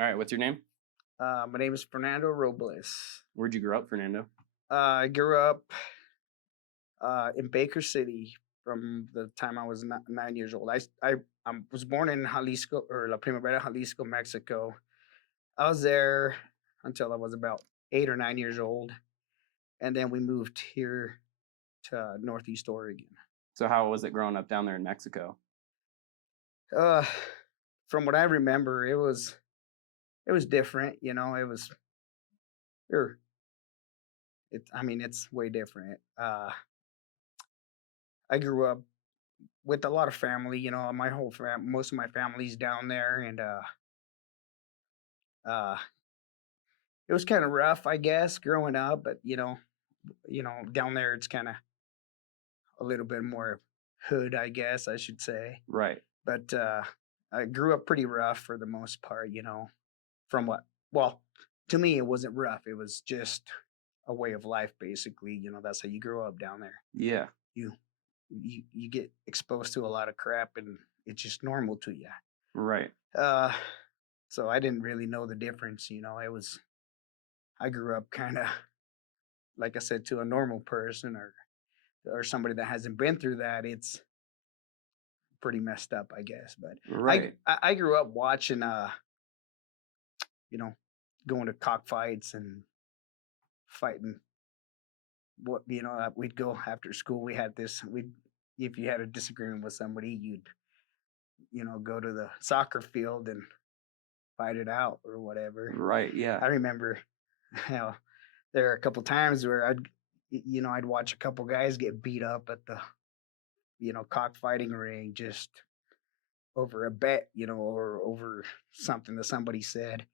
All right, what's your name? My name is Fernando Robles. Where'd you grow up, Fernando? I grew up in Baker City from the time I was 9 years old. I was born in Jalisco or La Primavera, Jalisco, Mexico. I was there until I was about 8 or 9 years old, and then we moved here to Northeast Oregon. So how was it growing up down there in Mexico? Uh, from what I remember, it was different. Er, I mean, it's way different. I grew up with a lot of family. My most of my family's down there, and uh, it was kind of rough, I guess, growing up. But down there it's kind of a little bit more hood, I guess I should say. Right. But I grew up pretty rough for the most part. From what? Well, to me, it wasn't rough. It was just a way of life, basically. That's how you grow up down there. Yeah. You you get exposed to a lot of crap, and it's just normal to you. Right. Uh, so I didn't really know the difference. I grew up kind of, like I said, to a normal person or somebody that hasn't been through that. It's pretty messed up, I guess. But Right. I grew up watching, you know, going to cockfights and fighting. We'd go after school. We had this. We If you had a disagreement with somebody, you'd go to the soccer field and fight it out or whatever. Right. Yeah. I remember how there are a couple times where I'd watch a couple guys get beat up at the cockfighting ring just over a bet, or over something that somebody said.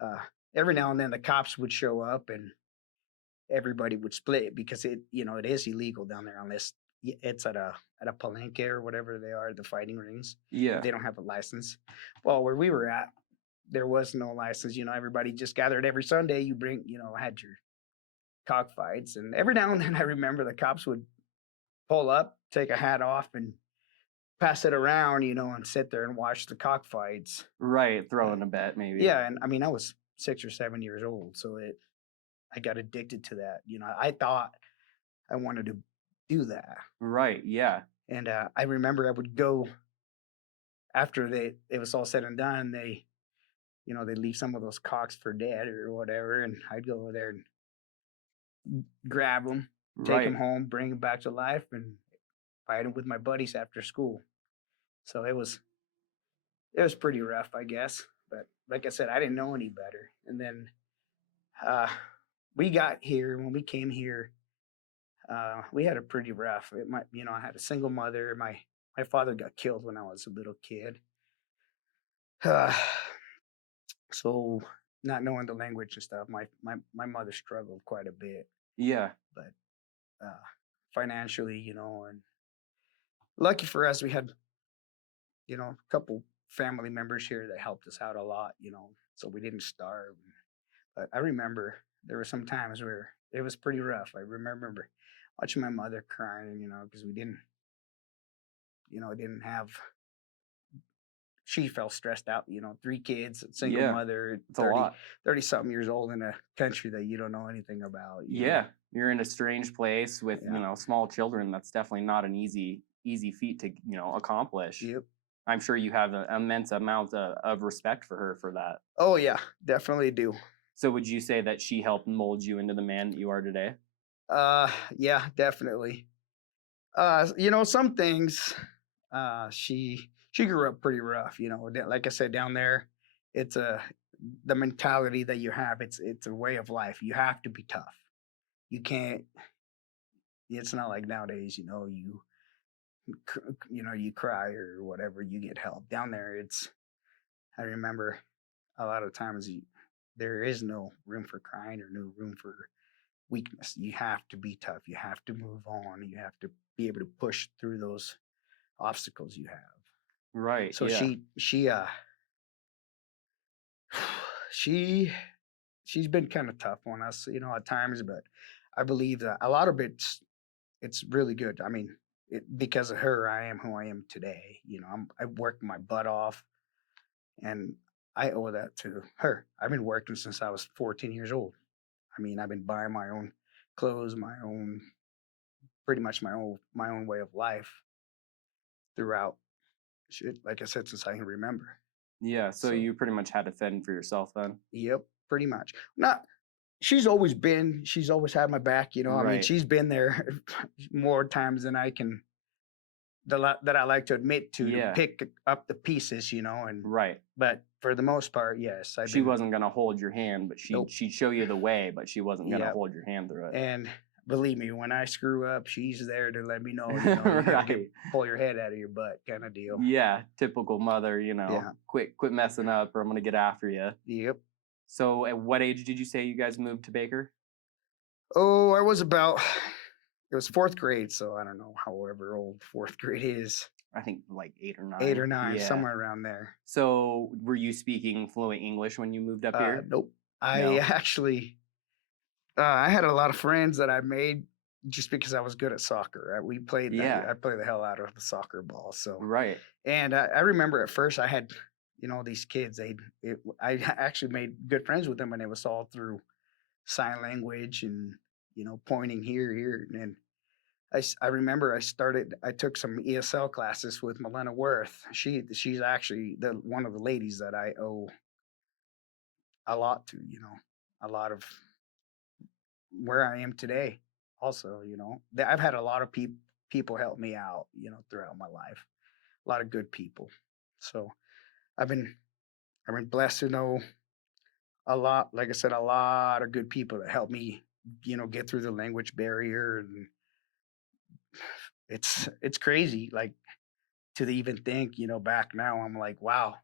Uh, every now and then the cops would show up and everybody would split because it is illegal down there unless it's at a palenque or whatever they are, the fighting rings. Yeah. They don't have a license. Well, where we were at, there was no license. Everybody just gathered every Sunday. You had your cockfights, and every now and then I remember the cops would pull up, take a hat off, and pass it around, and sit there and watch the cockfights. Right. Throwing a bet, maybe. Yeah, and I mean I was 6 or 7 years old, so I got addicted to that. I thought I wanted to do that, Right. Yeah. and I remember I would go after it was all said and done. They leave some of those cocks for dead or whatever, and I'd go over there and grab them, take them Right. home, bring them back to life, and fight them with my buddies after school. So it was pretty rough, I guess. But like I said, I didn't know any better. And then uh, we got here. When we came here, we had a pretty rough. I had a single mother. My father got killed when I was a little kid. Uh, so not knowing the language and stuff, my mother struggled quite a bit. Yeah. But uh, financially, and lucky for us, we had a couple family members here that helped us out a lot, so we didn't starve. But I remember there were some times where it was pretty rough. I remember watching my mother crying, because we didn't have. She felt stressed out, 3 kids, single Yeah. mother, It's a lot. 30 something years old in a country that you don't know anything about. Yeah. You're in a strange place with, Yeah. small children. That's definitely not an easy feat to, accomplish. Yep. I'm sure you have an immense amount of respect for her for that. Oh yeah, definitely do. So would you say that she helped mold you into the man that you are today? Yeah, definitely. Some things. She grew up pretty rough. Like I said, down there, it's the mentality that you have. It's a way of life. You have to be tough. You can't. It's not like nowadays. You cry or whatever. You get help. Down there, I remember a lot of times there is no room for crying or no room for weakness. You have to be tough. You have to move on. You have to be able to push through those obstacles you have. Right. So Yeah. she's been kind of tough on us, at times, but I believe that a lot of it's really good. I mean, because of her, I am who I am today. I worked my butt off, and I owe that to her. I've been working since I was 14 years old. I mean, I've been buying my own clothes, my own, pretty much my own way of life throughout. Shit, like I said, since I can remember. Yeah, so So, you pretty much had to fend for yourself then. yep, pretty much. Not she's always had my back, you know. I mean, Right. she's been there more times than I can that I like to admit to Yeah. pick up the pieces, you know, and Right. but for the most part, yes, I've She been wasn't gonna hold your hand, but nope. she'd show you the way, but she wasn't gonna Yep. hold your hand through it. And believe me, when I screw up, she's there to let me know, you gotta get Right. pull your head out of your butt kind of deal. Yeah, typical mother, Yeah. quit messing up or I'm gonna get after you. Yep. So at what age did you say you guys moved to Baker? Oh, I was about it was fourth grade, so I don't know however old fourth grade is. I think like 8 or Eight 9. or nine, Yeah. somewhere around there. So were you speaking fluent English when you moved up here? Nope. I No? actually I had a lot of friends that I made just because I was good at soccer. Yeah. I played the hell out of the soccer ball. So, Right. and I remember at first I had, these kids. I actually made good friends with them, and it was all through sign language and pointing here, and then I remember I took some ESL classes with Melena Worth. She's actually the one of the ladies that I owe a lot to. A lot of where I am today. Also, I've had a lot of people help me out, throughout my life. A lot of good people. So I've been I've been blessed to know a lot. Like I said, a lot of good people that help me, get through the language barrier, and it's crazy. Like to even think, back now, I'm like, wow,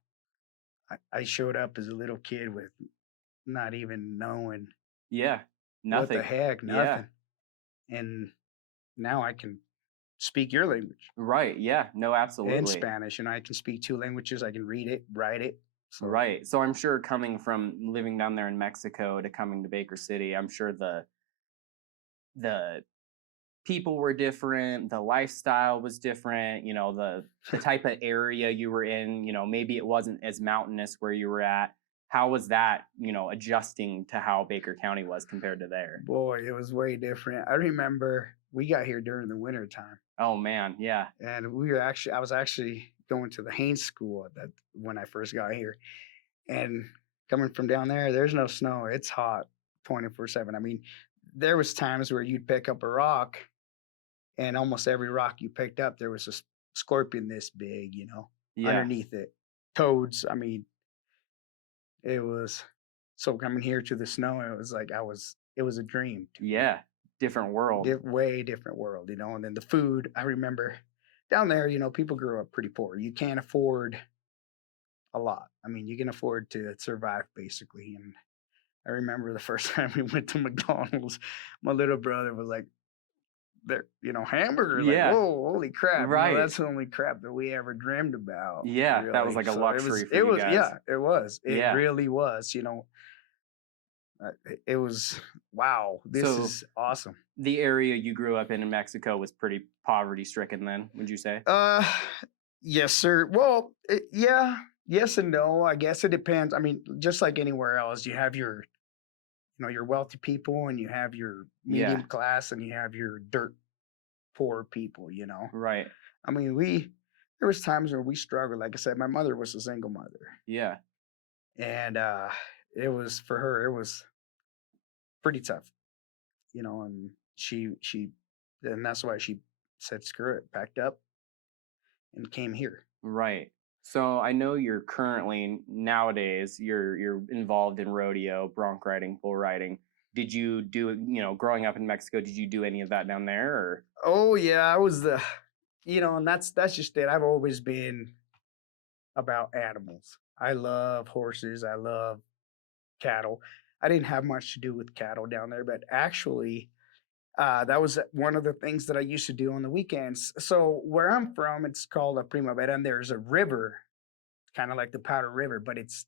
I showed up as a little kid with not even knowing Yeah. what the Nothing. heck, Yeah. nothing, and now I can speak your language. Right. Yeah. No, And absolutely. Spanish, and I can speak 2 languages. I can read it, write it. So, Right. So I'm sure coming from living down there in Mexico to coming to Baker City, I'm sure the people were different, the lifestyle was different, the type of area you were in, maybe it wasn't as mountainous where you were at. How was that, adjusting to how Baker County was compared to there? boy, it was way different. I remember we got here during the winter time, Oh man, yeah. and I was actually going to the Haynes School that when I first got here, and coming from down there, there's no snow. It's hot 24/7. I mean, there was times where you'd pick up a rock, and almost every rock you picked up, there was a scorpion this big, Yeah. underneath it. Toads. I mean, it was so coming here to the snow, it was like it was a dream to me. Yeah. Different world. Way different world, and then the food, I remember down there, people grew up pretty poor. You can't afford a lot. I mean, you can afford to survive basically. And I remember the first time we went to McDonald's, my little brother was like, there, hamburger, like, Yeah. whoa, holy crap, Right. that's the only crap that we ever dreamed about, Yeah. That was really. like a So luxury for it you was, guys. yeah, it was, it Yeah. really was, it was, wow, this So is awesome. the area you grew up in Mexico was pretty poverty stricken then, would you say? Uh, yes, sir. Well, yeah, yes and no. I guess it depends. I mean, just like anywhere else, you have your wealthy people, and you have your medium Yeah. class, and you have your dirt poor people. Right. I mean, there was times where we struggled. Like I said, my mother was a single mother, Yeah. and it was for her. It was pretty tough, and and that's why she said, "Screw it," packed up and came here. Right. So I know you're currently nowadays you're involved in rodeo, bronc riding, bull riding. Did you do growing up in Mexico, did you do any of that down there or Oh yeah, I was and that's just it. I've always been about animals. I love horses. I love cattle. I didn't have much to do with cattle down there, but actually, that was one of the things that I used to do on the weekends. So where I'm from, it's called a Primavera, and there's a river, kind of like the Powder River, but it's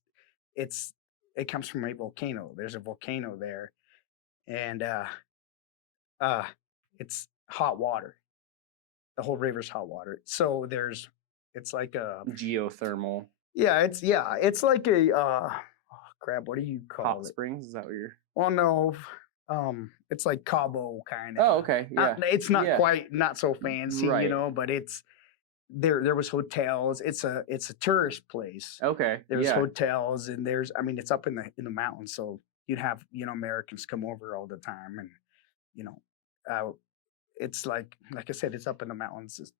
it comes from a volcano. There's a volcano there, and uh, it's hot water. The whole river's hot water. So it's like a geothermal? it's like a oh, crap, what do you Hot call it? springs, is that what you're Well, no, it's like Cabo kind of. Oh, okay, Not, yeah. it's not Yeah, quite not so fancy, right. but it's there was hotels. It's a tourist place. Okay, There's yeah. hotels and there's I mean it's up in the mountains, so you'd have, Americans come over all the time and you know, uh it's like I said, it's up in the mountains. There's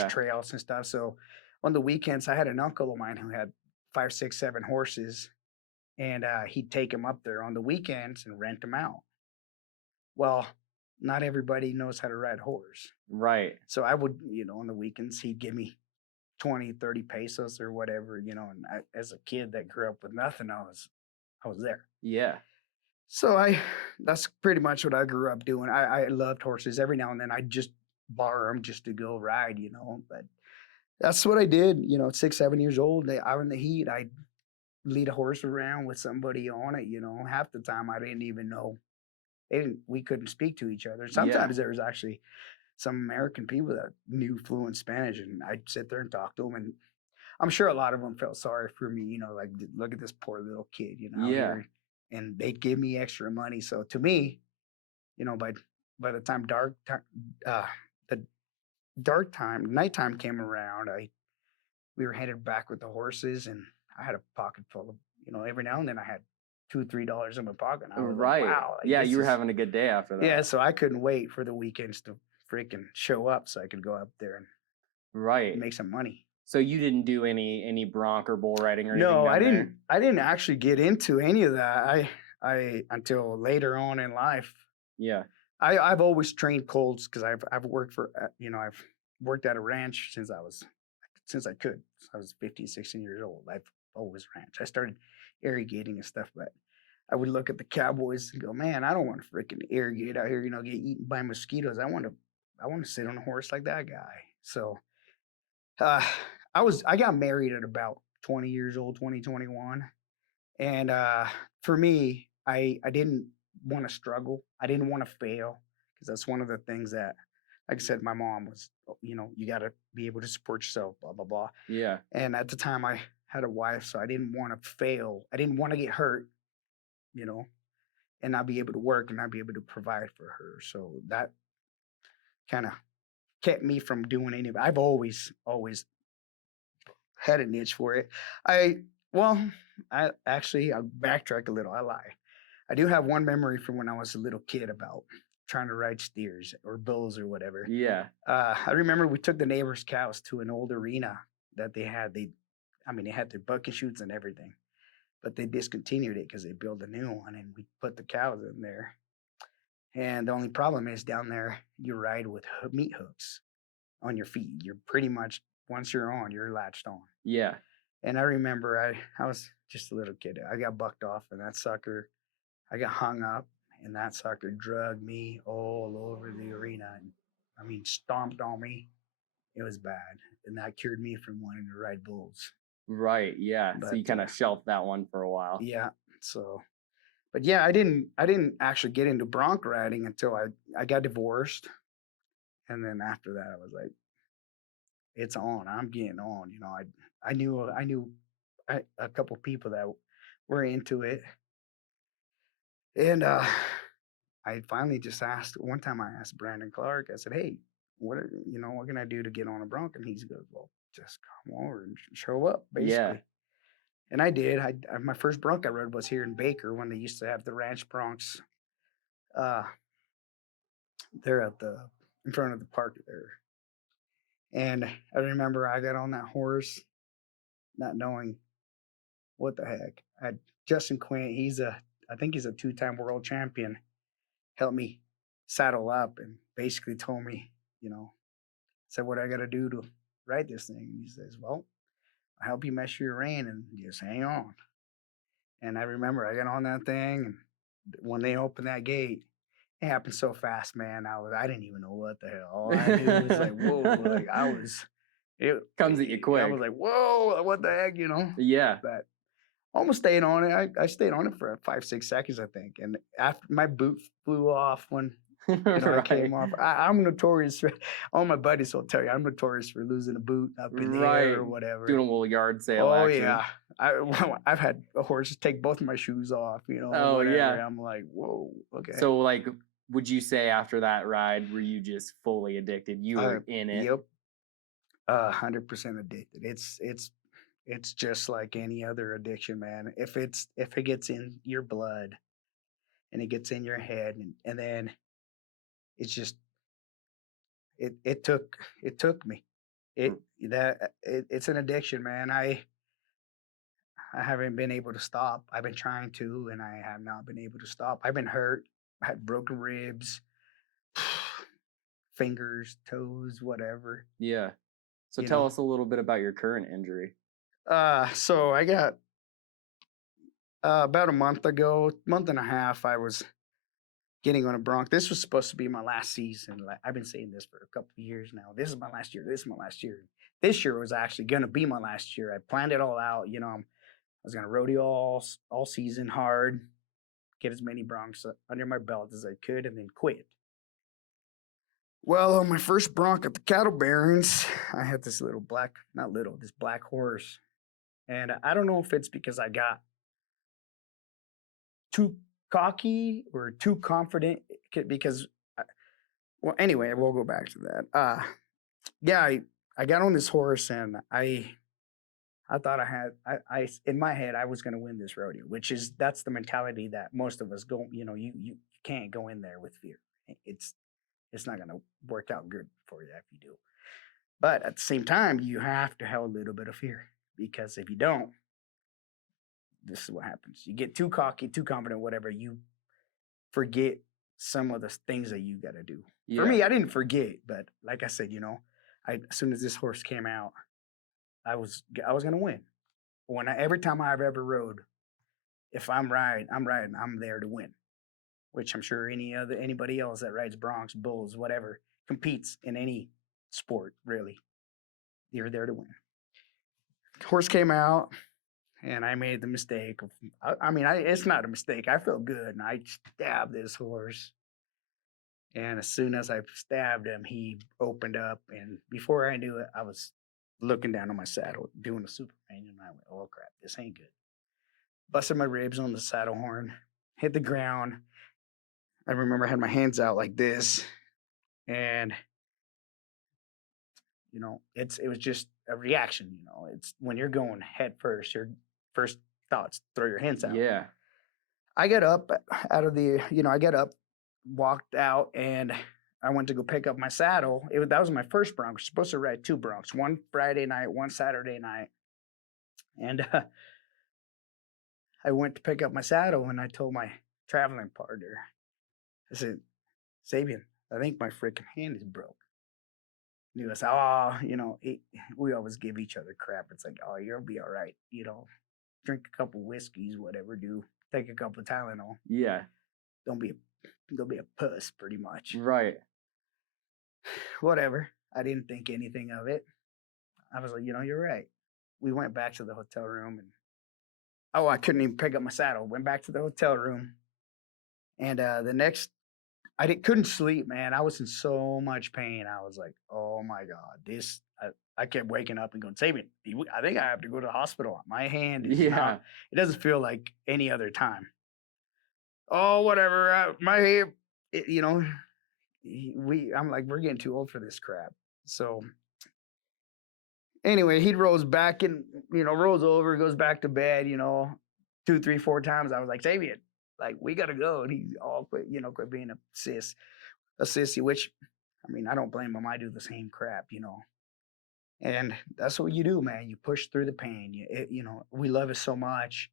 Yeah. trails and stuff. So on the weekends, I had an uncle of mine who had five, six, seven horses, and he'd take them up there on the weekends and rent them out. Well, not everybody knows how to ride a horse. Right. So I would, on the weekends, he'd give me 20, 30 pesos or whatever, and as a kid that grew up with nothing, I was there. Yeah. So that's pretty much what I grew up doing. I loved horses. Every now and then I'd just borrow them just to go ride, but that's what I did, 6, 7 years old. Out in the heat, I'd lead a horse around with somebody on it, half the time I didn't even know. We couldn't speak to each other. Yeah. Sometimes there was actually some American people that knew fluent Spanish, and I'd sit there and talk to them. And I'm sure a lot of them felt sorry for me, like, look at this poor little kid, out Yeah. here. And they'd give me extra money. So to me, by the time uh, the nighttime came around, we were headed back with the horses, and I had a pocket full of, every now and then I had $2, $3 in my pocket. And I was like, Right. wow, like Yeah, this you were is having a good day after yeah. that. So I couldn't wait for the weekends to freaking show up so I could go up there and Right. make some money. So you didn't do any bronc or bull riding or anything No, I down didn't. there? I didn't actually get into any of that. I until later on in life. Yeah. I've always trained colts because I've worked for I've worked at a ranch since I could. So I was 15, 16 years old. I've always ranched. I started irrigating and stuff, but I would look at the cowboys and go, man, I don't want to freaking irrigate out here, get eaten by mosquitoes. I want to sit on a horse like that guy. So uh, I got married at about 20 years old, 2021. And for me, I didn't want to struggle. I didn't want to fail because that's one of the things that, like I said, my mom was, you got to be able to support yourself, blah, blah, blah. Yeah. And at the time I had a wife, so I didn't want to fail. I didn't want to get hurt, you know, and not be able to work and not be able to provide for her. So that kind of kept me from doing any of it. I've always had a niche for it. I well, I'll backtrack a little. I lie. I do have one memory from when I was a little kid about trying to ride steers or bulls or whatever. Yeah. I remember we took the neighbors' cows to an old arena that they had. They had their bucket chutes and everything, but they discontinued it because they built a new one, and we put the cows in there. And the only problem is down there, you ride with meat hooks on your feet. You're pretty much once you're on, you're latched on. Yeah. And I remember I was just a little kid. I got bucked off, and that sucker, I got hung up, and that sucker drugged me all over the arena. And I mean, stomped on me. It was bad, and that cured me from wanting to ride bulls. Right. Yeah. So But you kind of shelved that one for a while. yeah, so but yeah, I didn't actually get into bronc riding until I got divorced, and then after that, I was like, it's on. I'm getting on. I knew a couple people that were into it, and I finally just asked. One time, I asked Brandon Clark. I said, "Hey, what can I do to get on a bronc?" And he goes, "Well, just come over and show up, Yeah. basically." And I did. My first bronc I rode was here in Baker when they used to have the ranch broncs. Uh, there at the in front of the park there. And I remember I got on that horse, not knowing what the heck. Justin Quinn, I think he's a two-time world champion, helped me saddle up and basically told me, said what I got to do to ride this thing. And he says, "Well, I'll help you measure your rein and just hang on." And I remember I got on that thing, and when they opened that gate, it happened so fast, man. I didn't even know what the hell. All I knew was like, whoa, like Comes at you I was quick. like, whoa, what the heck, Yeah. But almost stayed on it. I stayed on it for 5, 6 seconds, I think. And after my boot flew off when You know, I came Right. off. I'm notorious. All my buddies will tell you I'm notorious for losing a boot up in the air Right. or Doing whatever. a little yard sale Oh action. yeah, I've had a horse take both my shoes off. You know, Oh, whatever. yeah. I'm like, whoa, okay. So, like, would you say after that ride, were you just fully addicted? You were in it? Yep, 100% addicted. It's just like any other addiction, man. If it gets in your blood and it gets in your head, and then it's just it took me. R It's an addiction, man. I haven't been able to stop. I've been trying to, and I have not been able to stop. I've been hurt. I had broken ribs, fingers, toes, whatever. Yeah. So You tell know. us a little bit about your current injury. So I got about a month ago, month and a half. I was getting on a bronc. This was supposed to be my last season. Like, I've been saying this for a couple of years now. This is my last year. This is my last year. This year was actually going to be my last year. I planned it all out. You know, I was going to rodeo all season hard, get as many broncs under my belt as I could, and then quit. Well, on my first bronc at the cattle barons, I had this little black, not little, this black horse. And I don't know if it's because I got too cocky or too confident because, well, anyway, we'll go back to that. Yeah, I got on this horse and I thought I in my head I was going to win this rodeo, which is that's the mentality that most of us go. You know, you can't go in there with fear. It's it's not going to work out good for you if you do. But at the same time, you have to have a little bit of fear because if you don't, this is what happens. You get too cocky, too confident, whatever. You forget some of the things that you got to do. For Yeah. me, I didn't forget, but like I said, you know, as soon as this horse came out, I was gonna win. Every time I've ever rode, if I'm riding, I'm there to win. Which I'm sure anybody else that rides broncs, bulls, whatever, competes in any sport, really. You're there to win. Horse came out, and I made the mistake of. It's not a mistake. I felt good, and I stabbed this horse. And as soon as I stabbed him, he opened up, and before I knew it, I was looking down on my saddle, doing a Superman, and I went, "Oh crap, this ain't good." Busted my ribs on the saddle horn, hit the ground. I remember I had my hands out like this, and it was just a reaction. You know, it's when you're going head first, your first thoughts throw your hands out. Yeah. I got up out of the, I got up, walked out, and I went to go pick up my saddle. That was my first bronc. I was supposed to ride two broncs, one Friday night, one Saturday night. And I went to pick up my saddle, and I told my traveling partner, I said, Sabian, I think my freaking hand is broke. And he was, oh, we always give each other crap. It's like, oh, you'll be all right. Drink a couple whiskeys, whatever, take a couple of Tylenol. Yeah. Don't be a puss, pretty much. Right. Whatever. I didn't think anything of it. I was like, you're right. We went back to the hotel room and I couldn't even pick up my saddle. Went back to the hotel room. And the next couldn't sleep, man. I was in so much pain. I was like, oh my God, I kept waking up and going, Sabian, I think I have to go to the hospital. My hand is Yeah. it doesn't feel like any other time. Oh, whatever. My hip, I'm like, we're getting too old for this crap. So anyway, he rolls back and, rolls over, goes back to bed, 2, 3, 4 times. I was like, Sabian, like, we got to go. And he's all quit being a sissy, which, I don't blame him. I do the same crap. And that's what you do, man. You push through the pain. We love it so much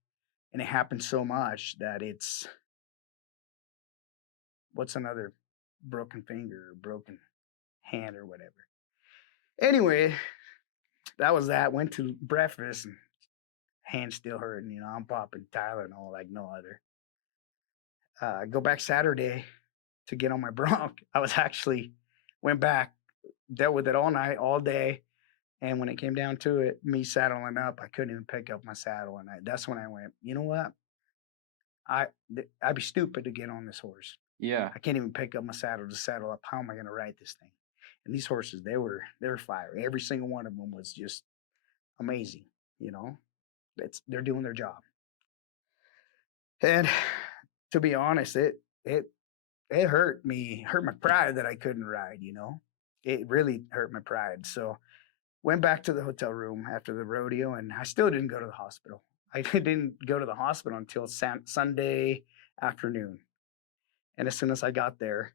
and it happens so much that what's another broken finger or broken hand or whatever. Anyway, that was that. Went to breakfast and hand still hurting. I'm popping Tylenol like no other. Go back Saturday to get on my bronc. I was actually went back, dealt with it all night, all day. And when it came down to it, me saddling up, I couldn't even pick up my saddle. And that's when I went, you know what? I'd be stupid to get on this horse. Yeah. I can't even pick up my saddle to saddle up. How am I going to ride this thing? And these horses, they were fire. Every single one of them was just amazing. You know, they're doing their job. And to be honest, it it hurt my pride that I couldn't ride. It really hurt my pride. So went back to the hotel room after the rodeo, and I still didn't go to the hospital. I didn't go to the hospital until Sunday afternoon. And as soon as I got there,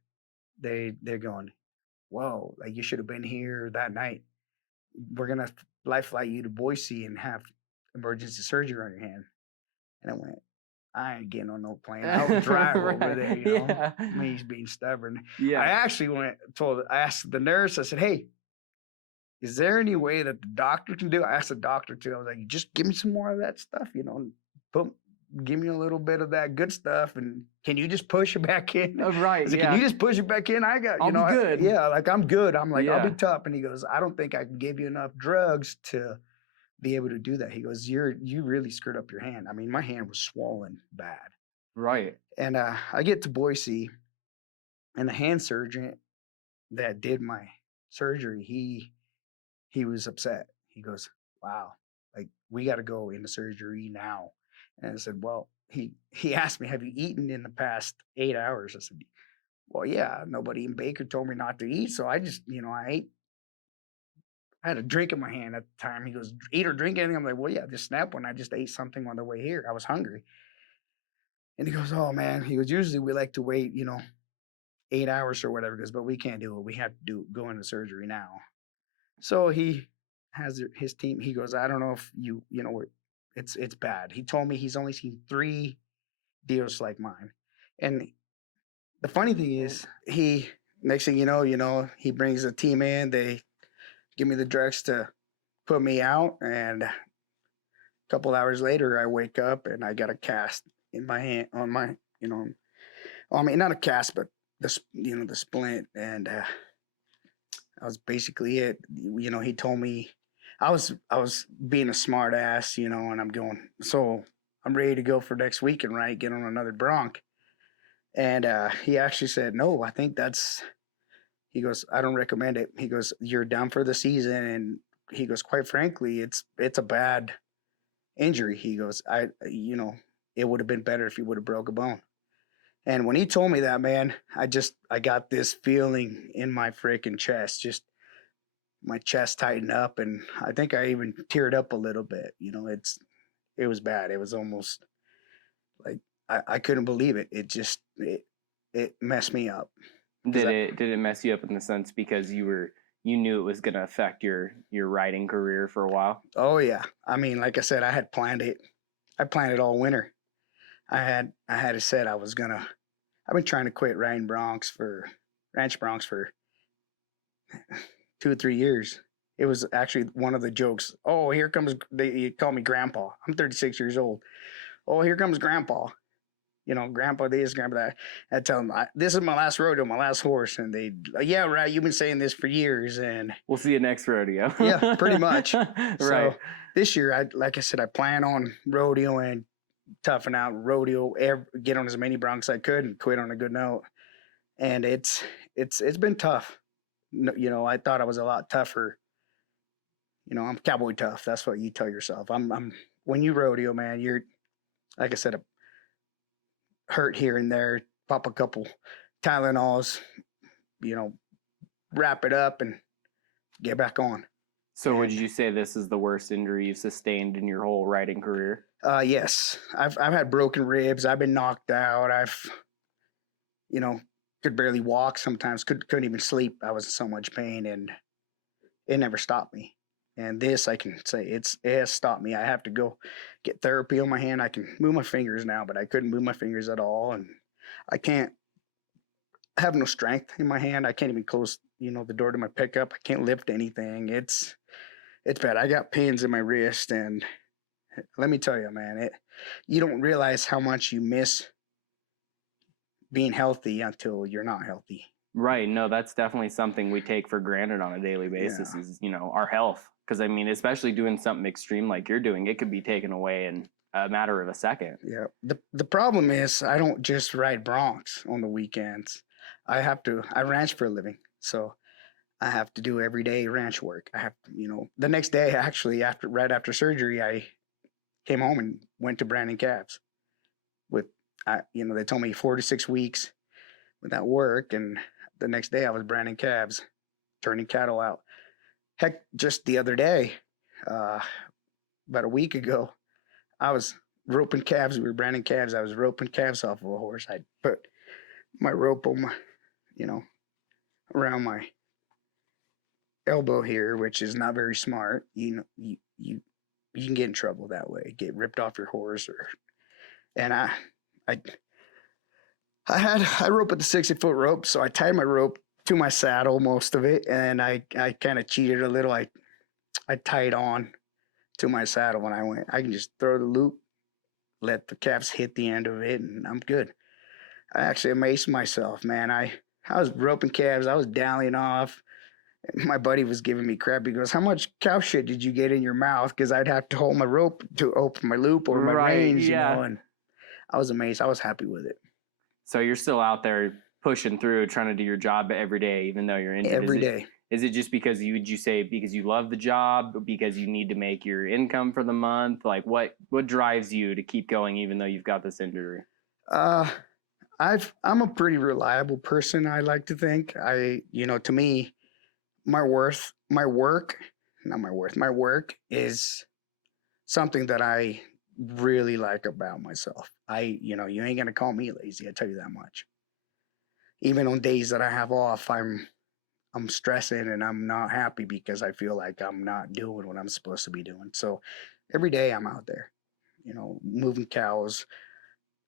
they're going, "Whoa! Like you should have been here that night. We're gonna life flight you to Boise and have emergency surgery on your hand." And I went, "I ain't getting on no plane. I'll drive over there." Right. Yeah. Me, he's being stubborn. I Yeah. actually I asked the nurse. I said, "Hey, is there any way that the doctor can do?" I asked the doctor too. I was like, "Just give me some more of that stuff, and put give me a little bit of that good stuff, and can you just push it back in?" I Right. said, "Can you Yeah. just push it back in? I got, I'll be good. yeah, like I'm good." I'm like, "I'll be Yeah. tough." And he goes, "I don't think I can give you enough drugs to be able to do that." He goes, You really screwed up your hand." I mean, my hand was swollen bad. Right. And I get to Boise, and the hand surgeon that did my surgery, he was upset. He goes, "Wow, like we got to go into surgery now." And I said, "Well," he asked me, "Have you eaten in the past 8 hours?" I said, "Well, yeah. Nobody in Baker told me not to eat, so I just, I ate." I had a drink in my hand at the time. He goes, "Eat or drink anything?" I'm like, "Well, yeah, just snap one. I just ate something on the way here. I was hungry." And he goes, "Oh man," he goes, "Usually we like to wait, 8 hours or whatever." He goes, "But we can't do it. We have to go into surgery now." So he has his team. He goes, "I don't know if it's bad." He told me he's only seen 3 deals like mine. And the funny thing is, he next thing he brings a team in. They give me the drugs to put me out, and a couple hours later, I wake up and I got a cast in my hand on my, I mean, not a cast, but the splint, and that was basically it. He told me I was being a smart ass, and I'm going, "So I'm ready to go for next weekend, right? Get on another bronc." And he actually said, "No, I think that's." He goes, "I don't recommend it." He goes, "You're done for the season," and he goes, "Quite frankly, it's a bad injury." He goes, it would have been better if you would have broke a bone." And when he told me that, man, I got this feeling in my freaking chest, just my chest tightened up, and I think I even teared up a little bit. It was bad. It was almost like I couldn't believe it. It messed me up because Did it mess you up in the sense because you knew it was going to affect your writing career for a while? oh yeah. I mean, like I said, I had planned it. I planned it all winter. I had it said I was gonna. I've been trying to quit riding ranch broncs for 2 or 3 years. It was actually one of the jokes. "Oh, here comes," they call me grandpa. I'm 36 years old. "Oh, here comes grandpa." Grandpa this, grandpa that. I tell them, "This is my last rodeo, my last horse." And they, "Yeah, right. You've been saying this for years." And We'll see you next rodeo. yeah, pretty much. Right. So this year, like I said, I plan on rodeo and toughen out rodeo, get on as many broncs as I could, and quit on a good note. And it's been tough. I thought I was a lot tougher. I'm cowboy tough. That's what you tell yourself. I'm when you rodeo, man, you're, like I said, a hurt here and there, pop a couple Tylenols, you know, wrap it up and get back on. So would And you say this is the worst injury you've sustained in your whole writing career? yes, I've had broken ribs. I've been knocked out. You know, could barely walk sometimes. Couldn't even sleep. I was in so much pain, and it never stopped me. And this, I can say, it has stopped me. I have to go get therapy on my hand. I can move my fingers now, but I couldn't move my fingers at all, and I can't I have no strength in my hand. I can't even close, the door to my pickup. I can't lift anything. It's bad. I got pins in my wrist, and let me tell you, man, you don't realize how much you miss being healthy until you're not healthy. Right. No, that's definitely something we take for granted on a daily Yeah. basis is, our health. Because I mean, especially doing something extreme like you're doing, it could be taken away in a matter of a second. Yeah. The problem is I don't just ride Bronx on the weekends. I ranch for a living. So I have to do everyday ranch work. I have to, the next day actually right after surgery, I came home and went to branding calves with they told me 4 to 6 weeks without work, and the next day I was branding calves, turning cattle out. Heck, just the other day, uh, about a week ago, I was roping calves. We were branding calves. I was roping calves off of a horse. I put my rope on my, you know, around my elbow here, which is not very smart. You can get in trouble that way. Get ripped off your horse, and I I rope at the 60-foot rope, so I tied my rope to my saddle, most of it, and I kind of cheated a little. I tied on to my saddle when I went. I can just throw the loop, let the calves hit the end of it, and I'm good. I actually amazed myself, man. I was roping calves. I was dallying off. My buddy was giving me crap. He goes, "How much cow shit did you get in your mouth?" Because I'd have to hold my rope to open my loop or my Right, reins, yeah. And I was amazed. I was happy with it. So you're still out there pushing through, trying to do your job every day, even though you're injured. Every day. Is it just because would you say because you love the job, because you need to make your income for the month? Like what drives you to keep going even though you've got this injury? Uh, I'm a pretty reliable person. I like to think. To me, my work, not my worth, my work is something that I really like about myself. You ain't gonna call me lazy. I tell you that much. Even on days that I have off, I'm stressing and I'm not happy because I feel like I'm not doing what I'm supposed to be doing. So every day I'm out there, moving cows,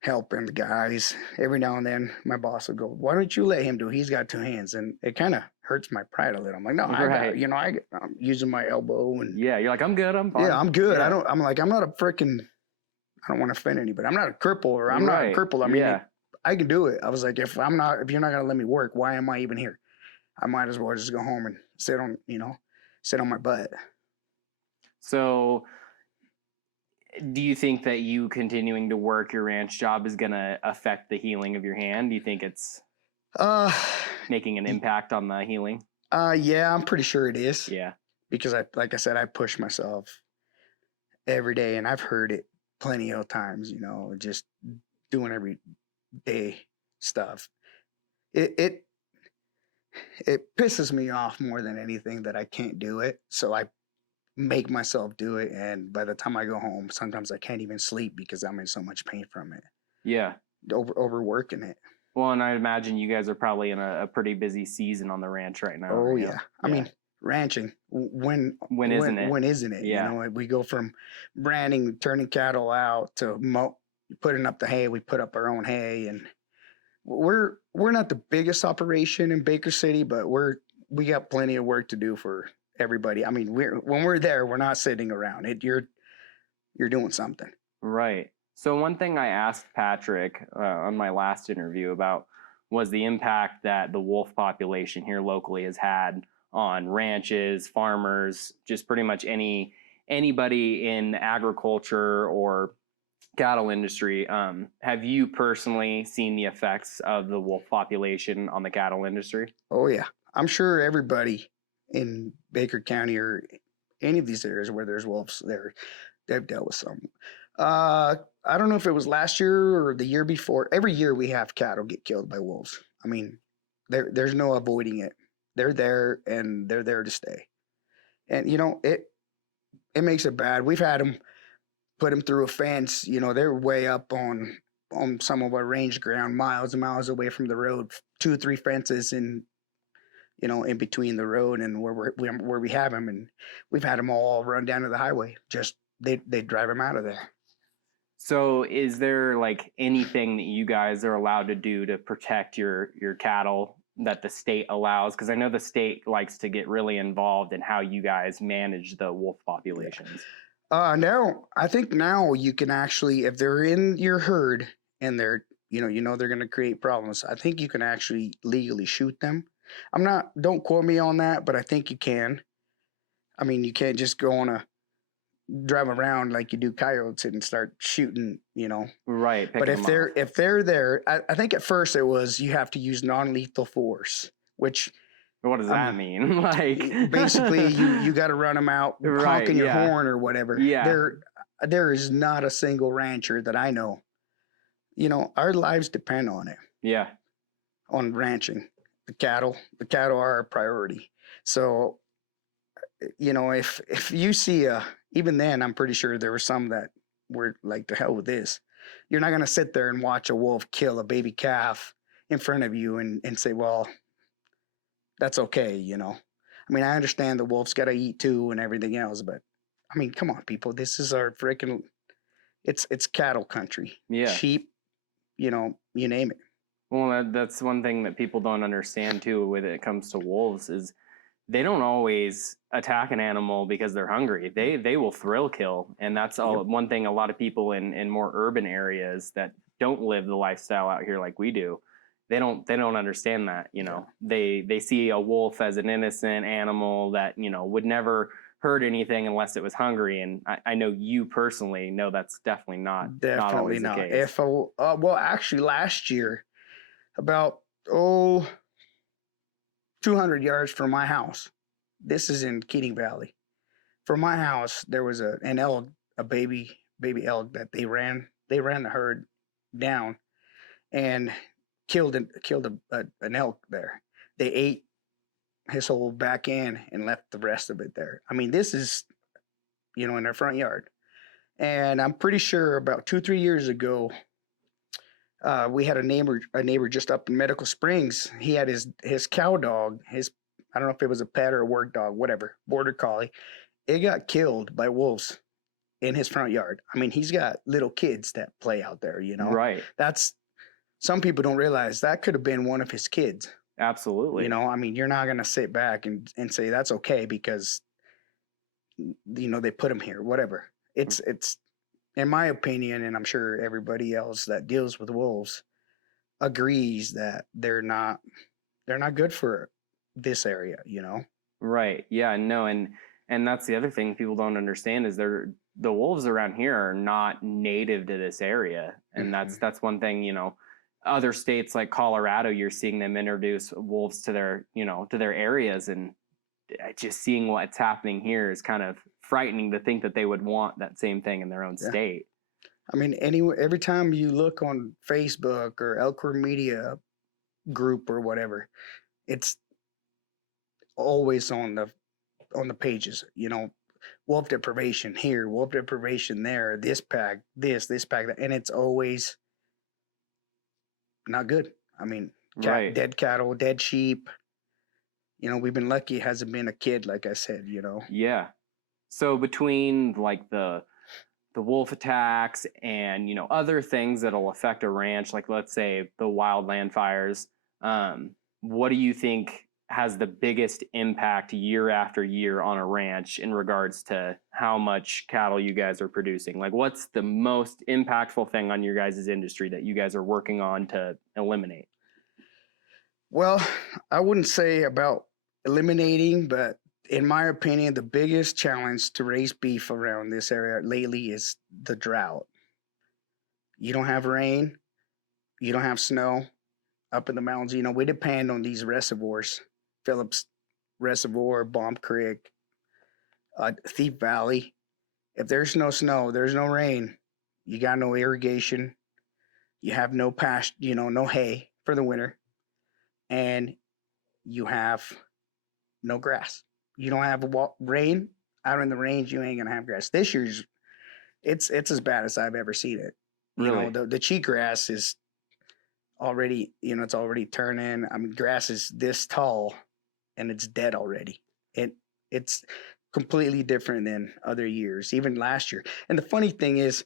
helping the guys. Every now and then my boss will go, "Why don't you let him do it? He's got 2 hands." And it kind of hurts my pride a little. I'm like, "No, Right. I'm using my elbow and Yeah, you're like, I'm good, I'm fine. yeah, I'm good. Yeah. I'm like, I'm not a freaking, I don't want to offend anybody. I'm not a cripple or I'm not a Right. cripple. I mean, Yeah. I can do it. I was like, if you're not going to let me work, why am I even here? I might as well just go home and sit on my butt. So do you think that you continuing to work your ranch job is going to affect the healing of your hand? Do you think it's Uh, making an impact on the healing? yeah, I'm pretty sure it is. Yeah. Because like I said, I push myself every day, and I've heard it plenty of times. Just doing every day stuff. It pisses me off more than anything that I can't do it. So I make myself do it, and by the time I go home, sometimes I can't even sleep because I'm in so much pain from it. Yeah. Overworking it. Well, and I imagine you guys are probably in a pretty busy season on the ranch right now. Oh right? yeah. I mean, ranching. When isn't it? When isn't it? Yeah. We go from branding, turning cattle out to putting up the hay. We put up our own hay, and we're not the biggest operation in Baker City, but we got plenty of work to do for everybody. I mean, when we're there, we're not sitting around. You're doing something. Right. So one thing I asked Patrick on my last interview about was the impact that the wolf population here locally has had on ranches, farmers, just pretty much anybody in agriculture or cattle industry. Have you personally seen the effects of the wolf population on the cattle industry? Oh yeah, I'm sure everybody in Baker County or any of these areas where there's wolves, they've dealt with some. I don't know if it was last year or the year before. Every year we have cattle get killed by wolves. I mean, there's no avoiding it. They're there and they're there to stay. And it makes it bad. We've had them put them through a fence. They're way up on some of our range ground, miles and miles away from the road, 2 or 3 fences in between the road and where we have them, and we've had them all run down to the highway. Just they drive them out of there. So is there like anything that you guys are allowed to do to protect your cattle that the state allows? Because I know the state likes to get really involved in how you guys manage the wolf populations. Now I think now you can actually, if they're in your herd and they're they're going to create problems, I think you can actually legally shoot them. Don't quote me on that, but I think you can. I mean, you can't just go on a drive around like you do coyotes and start shooting, you know. Right, But picking them off. if they're there, I think at first it was you have to use non-lethal force, which What does I that mean, mean? Like, basically you got to run them out right, honking your yeah, horn or whatever. yeah, There is not a single rancher that I know. You know, our lives depend on it, yeah, on ranching. The cattle are our priority. So, you know, if you see even then I'm pretty sure there were some that were like, to hell with this. You're not going to sit there and watch a wolf kill a baby calf in front of you and say, well, that's okay, you know. I mean, I understand the wolf's got to eat too and everything else, but I mean, come on, people. This is our freaking it's cattle country. yeah. Sheep, you know, you name it. Well, that's one thing that people don't understand too when it comes to wolves is they don't always attack an animal because they're hungry. They will thrill kill, and that's Yep. all one thing a lot of people in more urban areas that don't live the lifestyle out here like we do. They don't understand that, you Yeah. know. They see a wolf as an innocent animal that, you know, would never hurt anything unless it was hungry. And I know you personally know that's definitely not Definitely always the not. case. Well, actually, last year, about oh 200 yards from my house. This is in Keating Valley. From my house, there was an elk, a baby elk that they ran the herd down and an elk there. They ate his whole back end and left the rest of it there. I mean, this is, you know, in their front yard. And I'm pretty sure about 2 3 years ago, we had a neighbor just up in Medical Springs. He had his cow dog, his I don't know if it was a pet or a work dog, whatever, border collie. It got killed by wolves in his front yard. I mean, he's got little kids that play out there. You know, Right. that's some people don't realize that could have been one of his kids. You Absolutely. know, I mean, you're not gonna sit back and say that's okay because you know they put him here. Whatever. It's in my opinion, and I'm sure everybody else that deals with wolves agrees that they're not good for this area, you know? Right. Yeah, no, and that's the other thing people don't understand is the wolves around here are not native to this area. And Hmm. that's one thing, you know, other states like Colorado, you're seeing them introduce wolves to their, you know, to their areas, and just seeing what's happening here is kind of frightening to think that they would want that same thing in their own Yeah. state. I mean, every time you look on Facebook or Elkhorn Media group or whatever, it's always on the pages, you know, wolf deprivation here, wolf deprivation there, this pack that, and it's always not good. I mean, Right. dead cattle, dead sheep. You know, we've been lucky it hasn't been a kid, like I said, you know. Yeah. So between like the wolf attacks and, you know, other things that'll affect a ranch, like let's say the wildland fires, what do you think has the biggest impact year after year on a ranch in regards to how much cattle you guys are producing? Like, what's the most impactful thing on your guys' industry that you guys are working on to eliminate? Well, I wouldn't say about eliminating, but in my opinion, the biggest challenge to raise beef around this area lately is the drought. You don't have rain, you don't have snow up in the mountains. You know, we depend on these reservoirs, Phillips Reservoir, Bomb Creek, Thief Valley. If there's no snow, there's no rain. You got no irrigation. You have no pasture, you know, no hay for the winter, and you have no grass. You don't have rain out in the range. You ain't gonna have grass. This year's it's as bad as I've ever seen it. You know, Really? the cheatgrass is already, you know, it's already turning. I mean, grass is this tall and it's dead already. It's completely different than other years, even last year. And the funny thing is,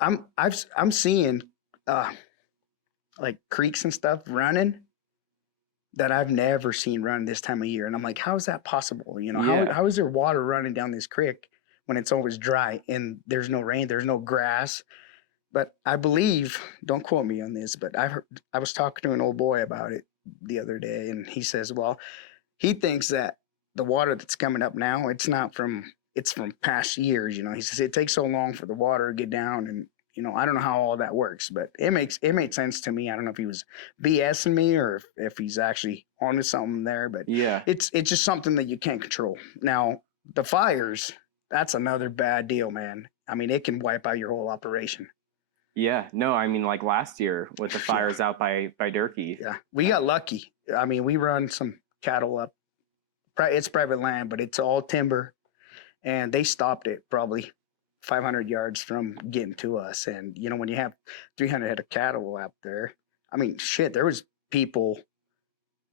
I'm seeing uh like creeks and stuff running that I've never seen run this time of year. And I'm like, how is that possible? You know, Yeah. how is there water running down this creek when it's always dry and there's no rain, there's no grass? But I believe, don't quote me on this, but I was talking to an old boy about it the other day, and he says, well, he thinks that the water that's coming up now, it's from past years. He says it takes so long for the water to get down, and I don't know how all that works, but it made sense to me. I don't know if he was BSing me or if he's actually onto something there, but Yeah. it's just something that you can't control. Now the fires, that's another bad deal, man. I mean, it can wipe out your whole operation. Yeah. No, I mean, like last year with the Yeah, fires out by Durkee. yeah. We got lucky. I mean, we run some cattle up. It's private land, but it's all timber, and they stopped it probably 500 yards from getting to us. And when you have 300 head of cattle out there, I mean, shit, there was people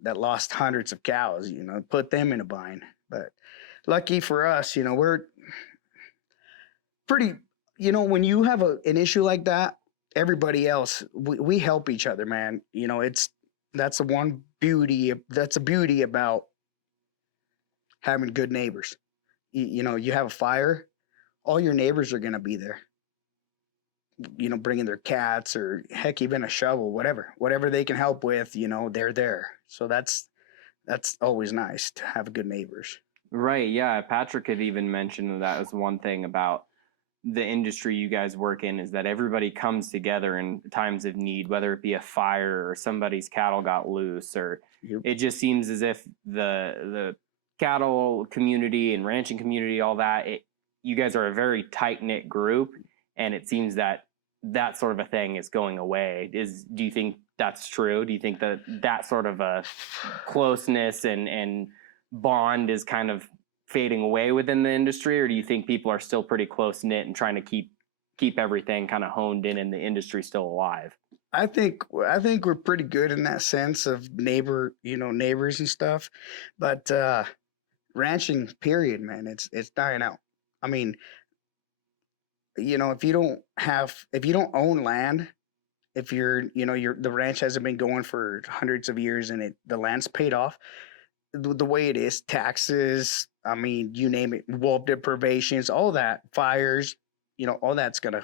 that lost hundreds of cows. Put them in a bind. But lucky for us, we're pretty. When you have an issue like that, everybody else we help each other, man. That's the one beauty. That's a beauty about having good neighbors. You have a fire, all your neighbors are going to be there, bringing their cats or heck, even a shovel, whatever they can help with, they're there. So that's always nice to have good neighbors. Right. Yeah. Patrick had even mentioned that was one thing about the industry you guys work in, is that everybody comes together in times of need, whether it be a fire or somebody's cattle got loose, or Yep. it just seems as if the cattle community and ranching community, all that, you guys are a very tight knit group, and it seems that that sort of a thing is going away. Do you think that's true? Do you think that sort of a closeness and bond is kind of fading away within the industry, or do you think people are still pretty close knit and trying to keep everything kind of honed in and the industry still alive? I think we're pretty good in that sense of neighbors and stuff, but ranching period, man, it's dying out. I mean, if you don't own land, if the ranch hasn't been going for hundreds of years and the land's paid off, the way it is, taxes, I mean, you name it, wolf deprivations, all that, fires, all that's gonna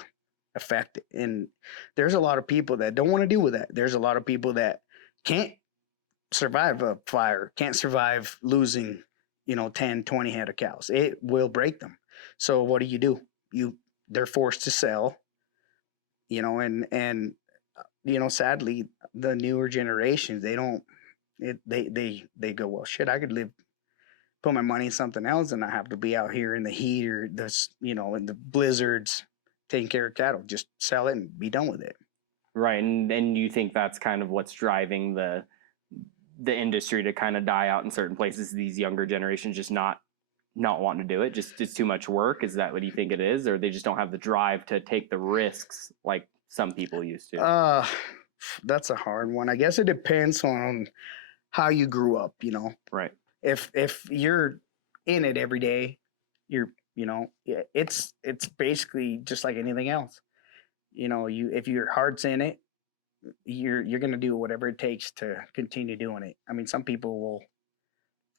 affect it. And there's a lot of people that don't want to deal with that. There's a lot of people that can't survive a fire, can't survive losing, 10, 20 head of cows. It will break them. So what do? They're forced to sell, and sadly, the newer generations, they don't they go, well, shit, I could put my money in something else and not have to be out here in the heat or in the blizzards taking care of cattle. Just sell it and be done with it. Right. And you think that's kind of what's driving the industry to kind of die out in certain places, these younger generations just not wanting to do it, just it's too much work? Is that what you think it is, or they just don't have the drive to take the risks like some people used to? That's a hard one. I guess it depends on how you grew up. Right. If you're in it every day, it's basically just like anything else. If your heart's in it, you're gonna do whatever it takes to continue doing it. I mean, some people will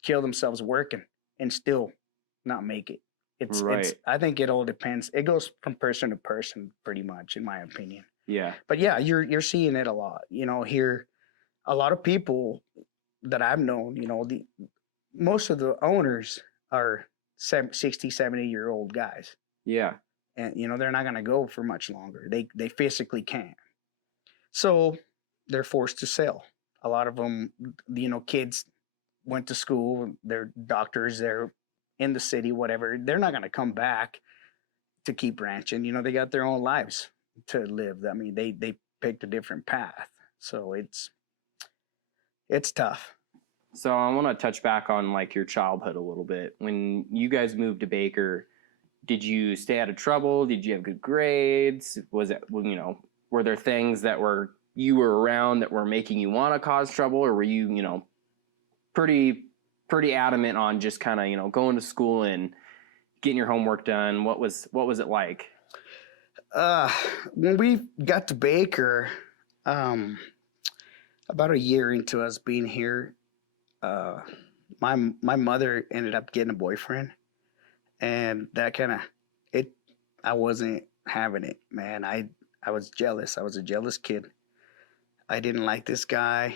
kill themselves working and still not make it. It's I think it all depends. It goes from person to person pretty much, in my opinion. Yeah. But yeah, you're seeing it a lot. Here, a lot of people that I've known, most of the owners are 60, 70-year-old guys. Yeah. And, they're not going to go for much longer. They physically can't. So they're forced to sell. A lot of them, kids went to school, they're doctors, they're in the city, whatever. They're not going to come back to keep ranching. They got their own lives to live. I mean, they picked a different path. So it's tough. So I want to touch back on like your childhood a little bit. When you guys moved to Baker, did you stay out of trouble? Did you have good grades? Was it, were there things that you were around that were making you want to cause trouble, or were you, pretty adamant on just kind of, going to school and getting your homework done? What was it like? When we got to Baker, about a year into us being here, my mother ended up getting a boyfriend, and that kind of I wasn't having it, man. I was jealous. I was a jealous kid. I didn't like this guy,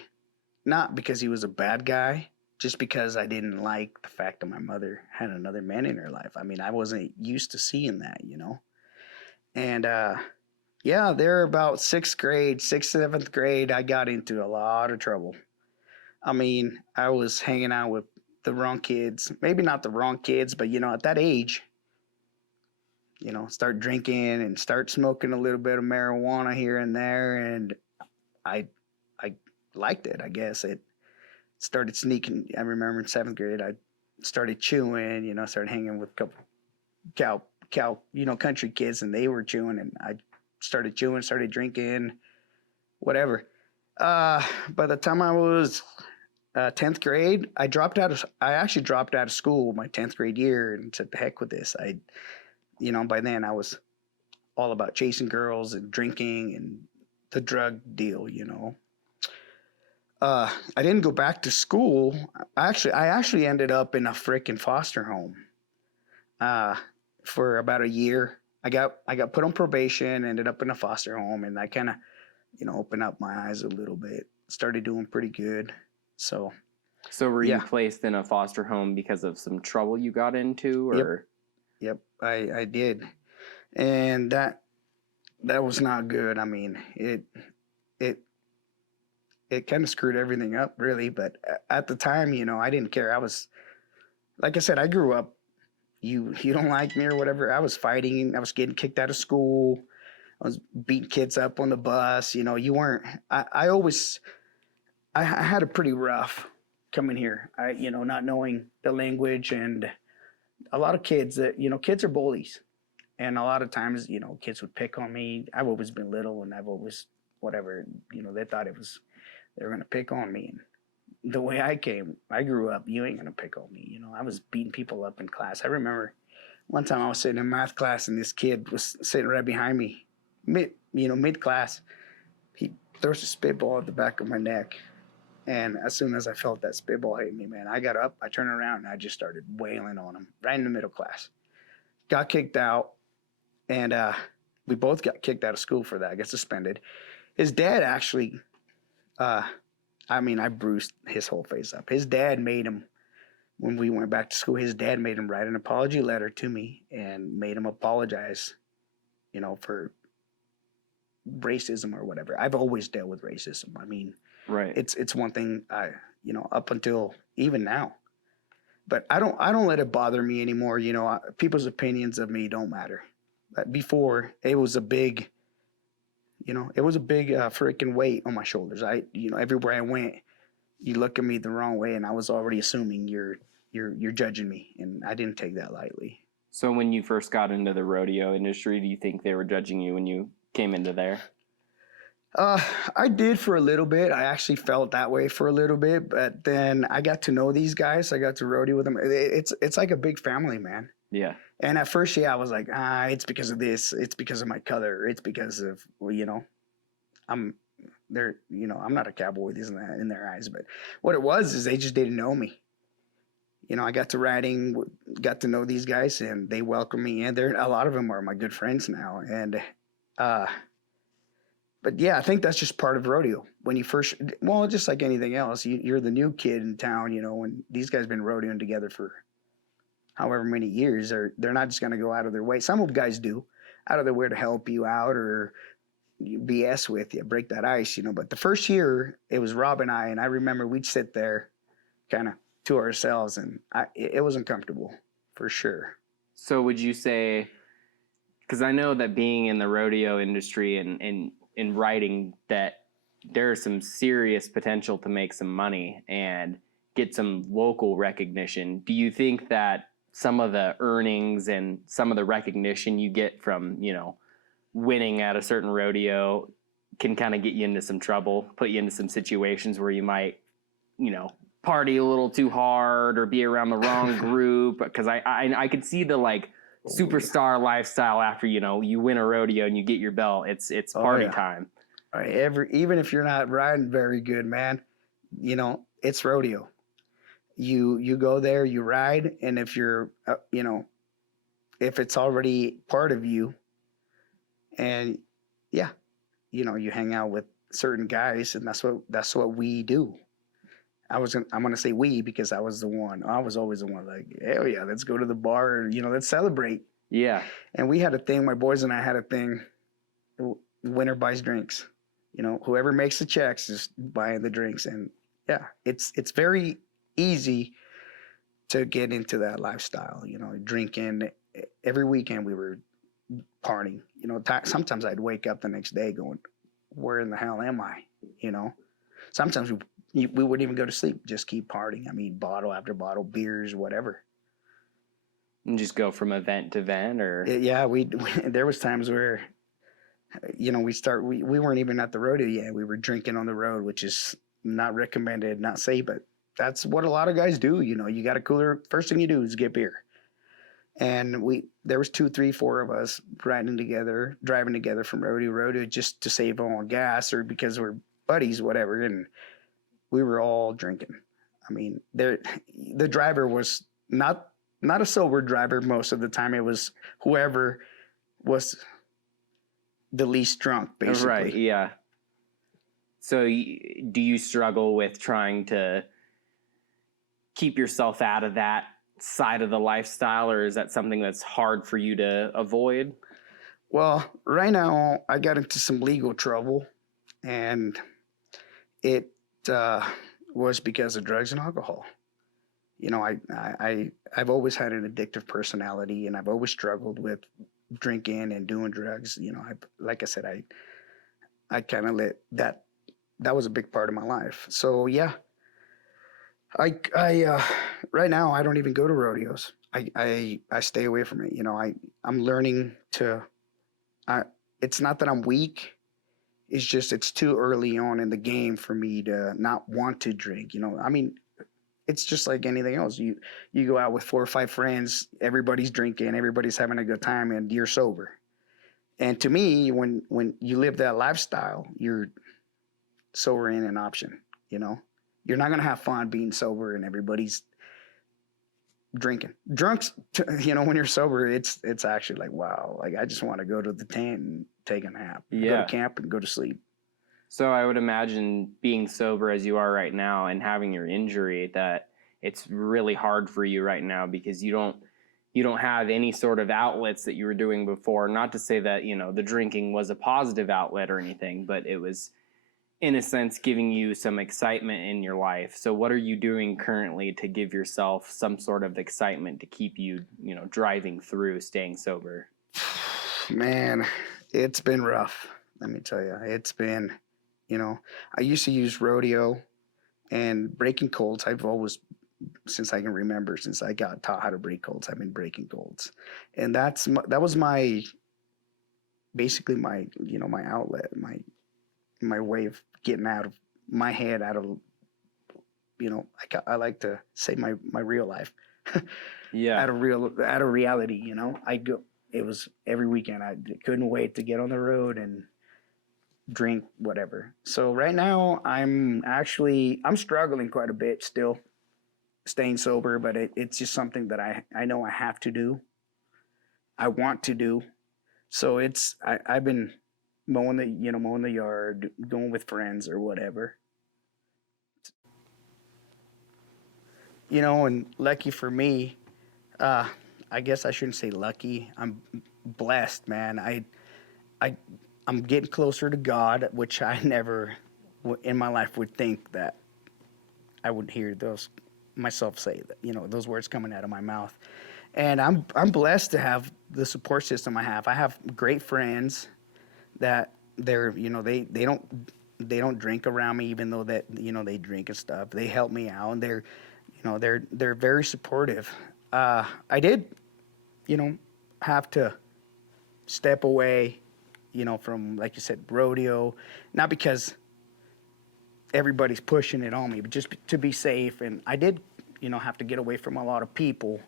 not because he was a bad guy, just because I didn't like the fact that my mother had another man in her life. I mean, I wasn't used to seeing that, you know. And yeah, there about sixth, seventh grade, I got into a lot of trouble. I mean, I was hanging out with the wrong kids. Maybe not the wrong kids, but at that age, start drinking and start smoking a little bit of marijuana here and there, and I I liked it. I guess it started sneaking. I remember in seventh grade, I started chewing. Started hanging with a couple cow country kids, and they were chewing, and I started chewing, started drinking, whatever. By the time I was 10th grade, I actually dropped out of school my 10th grade year and said, "The heck with this." By then I was all about chasing girls and drinking and the drug deal. I didn't go back to school. I actually ended up in a freaking foster home for about a year. I got put on probation, ended up in a foster home, and I kind of, opened up my eyes a little bit. Started doing pretty good. So were you yeah. placed in a foster home because of some trouble you got into, or? Yep, I did, and that was not good. I mean, it kind of screwed everything up, really. But at the time, I didn't care. I was, like I said, I grew up. You don't like me or whatever. I was fighting. I was getting kicked out of school. I was beating kids up on the bus. You weren't. I had a pretty rough coming here. Not knowing the language, and a lot of kids kids are bullies, and a lot of times kids would pick on me. I've always been little, and I've always whatever they thought they were gonna pick on me. And the way I grew up, you ain't gonna pick on me. I was beating people up in class. I remember one time I was sitting in math class, and this kid was sitting right behind me, mid class. He throws a spitball at the back of my neck. And as soon as I felt that spitball hit me, man, I got up, I turned around, and I just started wailing on him right in the middle class. Got kicked out, and we both got kicked out of school for that. I got suspended. His dad actually, I bruised his whole face up. His dad made him, when we went back to school, his dad made him write an apology letter to me and made him apologize, for racism or whatever. I've always dealt with racism. I mean, right. It's one thing up until even now, but I don't let it bother me anymore. People's opinions of me don't matter. But before, it was a big, freaking weight on my shoulders. Everywhere I went, you look at me the wrong way, and I was already assuming you're judging me, and I didn't take that lightly. So when you first got into the rodeo industry, do you think they were judging you when you came into there? I did for a little bit. I actually felt that way for a little bit, but then I got to know these guys. I got to rodeo with them. It's like a big family, man. Yeah. And at first, I was like, it's because of this. It's because of my color. It's because of, I'm not a cowboy, isn't that in their eyes? But what it was is they just didn't know me. I got to riding, got to know these guys, and they welcomed me in. A lot of them are my good friends now, and but yeah, I think that's just part of rodeo. When you first, well, just like anything else, you're the new kid in town, when these guys have been rodeoing together for however many years, they're not just going to go out of their way. Some of the guys do, out of their way to help you out or BS with you, break that ice, But the first year, it was Rob and I remember we'd sit there kind of to ourselves, and it was uncomfortable, for sure. So would you say, because I know that being in the rodeo industry and in writing, that there's some serious potential to make some money and get some local recognition. Do you think that some of the earnings and some of the recognition you get from, winning at a certain rodeo can kind of get you into some trouble, put you into some situations where you might, party a little too hard or be around the wrong group? Because I could see the superstar lifestyle after you win a rodeo and you get your belt. It's party time. All right, even if you're not riding very good, man, it's rodeo. You go there, you ride, and if you're if it's already part of you, and yeah, you hang out with certain guys, and that's what we do. I'm gonna say we because I was the one. I was always the one like, hell yeah, let's go to the bar. Let's celebrate. Yeah. And we had a thing. My boys and I had a thing. Winner buys drinks. Whoever makes the checks is buying the drinks. And yeah, it's very easy to get into that lifestyle. Drinking every weekend. We were partying. Sometimes I'd wake up the next day going, "Where in the hell am I?" Sometimes we wouldn't even go to sleep, just keep partying. I mean, bottle after bottle, beers, whatever. And just go from event to event, or Yeah, we there was times where we weren't even at the rodeo yet. We were drinking on the road, which is not recommended, not safe, but that's what a lot of guys do. You got a cooler. First thing you do is get beer. And there was 2, 3, 4 of us driving together from rodeo to rodeo just to save on gas or because we're buddies, whatever. And we were all drinking. I mean, the driver was not a sober driver most of the time. It was whoever was the least drunk, basically. Right, yeah. So do you struggle with trying to keep yourself out of that side of the lifestyle, or is that something that's hard for you to avoid? Well, right now I got into some legal trouble, and it was because of drugs and alcohol. I've always had an addictive personality, and I've always struggled with drinking and doing drugs. Like I said, I kind of let that was a big part of my life. So yeah, I right now I don't even go to rodeos. I stay away from it. I'm learning to. It's not that I'm weak. It's just it's too early on in the game for me to not want to drink. I mean, it's just like anything else. You go out with 4 or 5 friends, everybody's drinking, everybody's having a good time, and you're sober. And to me, when you live that lifestyle, sober ain't an option. You're not gonna have fun being sober and everybody's drinking. Drunks, when you're sober, it's actually like, wow, like I just want to go to the tent and take a nap. Yeah. Go to camp and go to sleep. So I would imagine being sober as you are right now and having your injury, that it's really hard for you right now because you don't have any sort of outlets that you were doing before. Not to say that, the drinking was a positive outlet or anything, but it was, in a sense, giving you some excitement in your life. So what are you doing currently to give yourself some sort of excitement to keep you, driving through staying sober? Man, it's been rough. Let me tell you, it's been, I used to use rodeo and breaking colds. I've always, since I can remember, since I got taught how to break colds, I've been breaking colds. And that was basically my outlet, my way of getting out of my head, out of, I like to say my real life. Yeah. Out of reality, it was every weekend. I couldn't wait to get on the road and drink whatever. So right now I'm struggling quite a bit still staying sober, but it's just something that I know I have to do. I want to do. So I've been mowing the yard, going with friends or whatever. And lucky for me, I guess I shouldn't say lucky. I'm blessed, man. I'm getting closer to God, which I never in my life would think that I would hear myself say that, those words coming out of my mouth. And I'm blessed to have the support system I have. I have great friends that they're, they don't drink around me, even though that, they drink and stuff. They help me out, and they're very supportive. I did, have to step away, from, like you said, rodeo, not because everybody's pushing it on me, but just to be safe. And I did, have to get away from a lot of people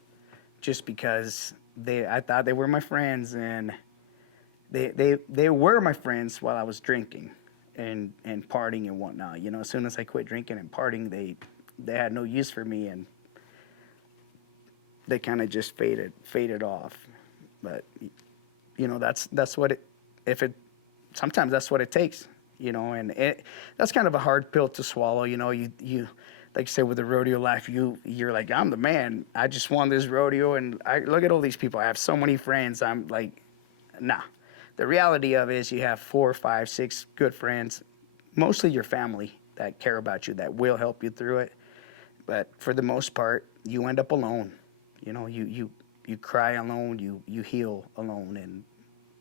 just because I thought they were my friends, and they were my friends while I was drinking and partying and whatnot. As soon as I quit drinking and partying, they had no use for me, and they kind of just faded off. But that's what sometimes that's what it takes, and that's kind of a hard pill to swallow. You like I said, with the rodeo life, you're like, I'm the man. I just won this rodeo, and I look at all these people. I have so many friends. I'm like, nah. The reality of it is, you have 4, 5, 6 good friends, mostly your family that care about you, that will help you through it. But for the most part, you end up alone. You know, you cry alone, you heal alone, and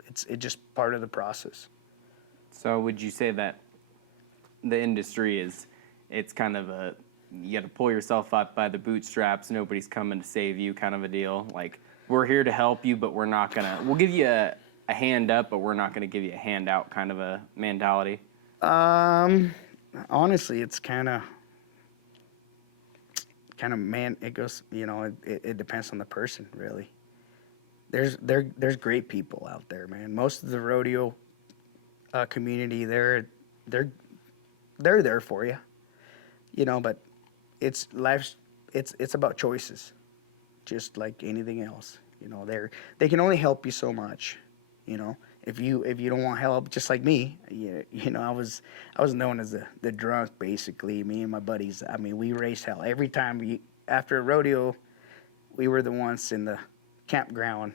it's just part of the process. So would you say that the industry is, it's kind of a, you got to pull yourself up by the bootstraps, nobody's coming to save you kind of a deal? Like, we're here to help you, but we're not gonna, we'll give you a hand up, but we're not gonna give you a handout kind of a mentality? Um, Honestly, it's man. It goes, it depends on the person, really. There's great people out there, man. Most of the rodeo community, they're they're there for you, But it's life's it's about choices, just like anything else. They can only help you so much, you know. If you don't want help, just like me, I was known as the drunk, basically. Me and my buddies. I mean, we raised hell every time after a rodeo. We were the ones in the campground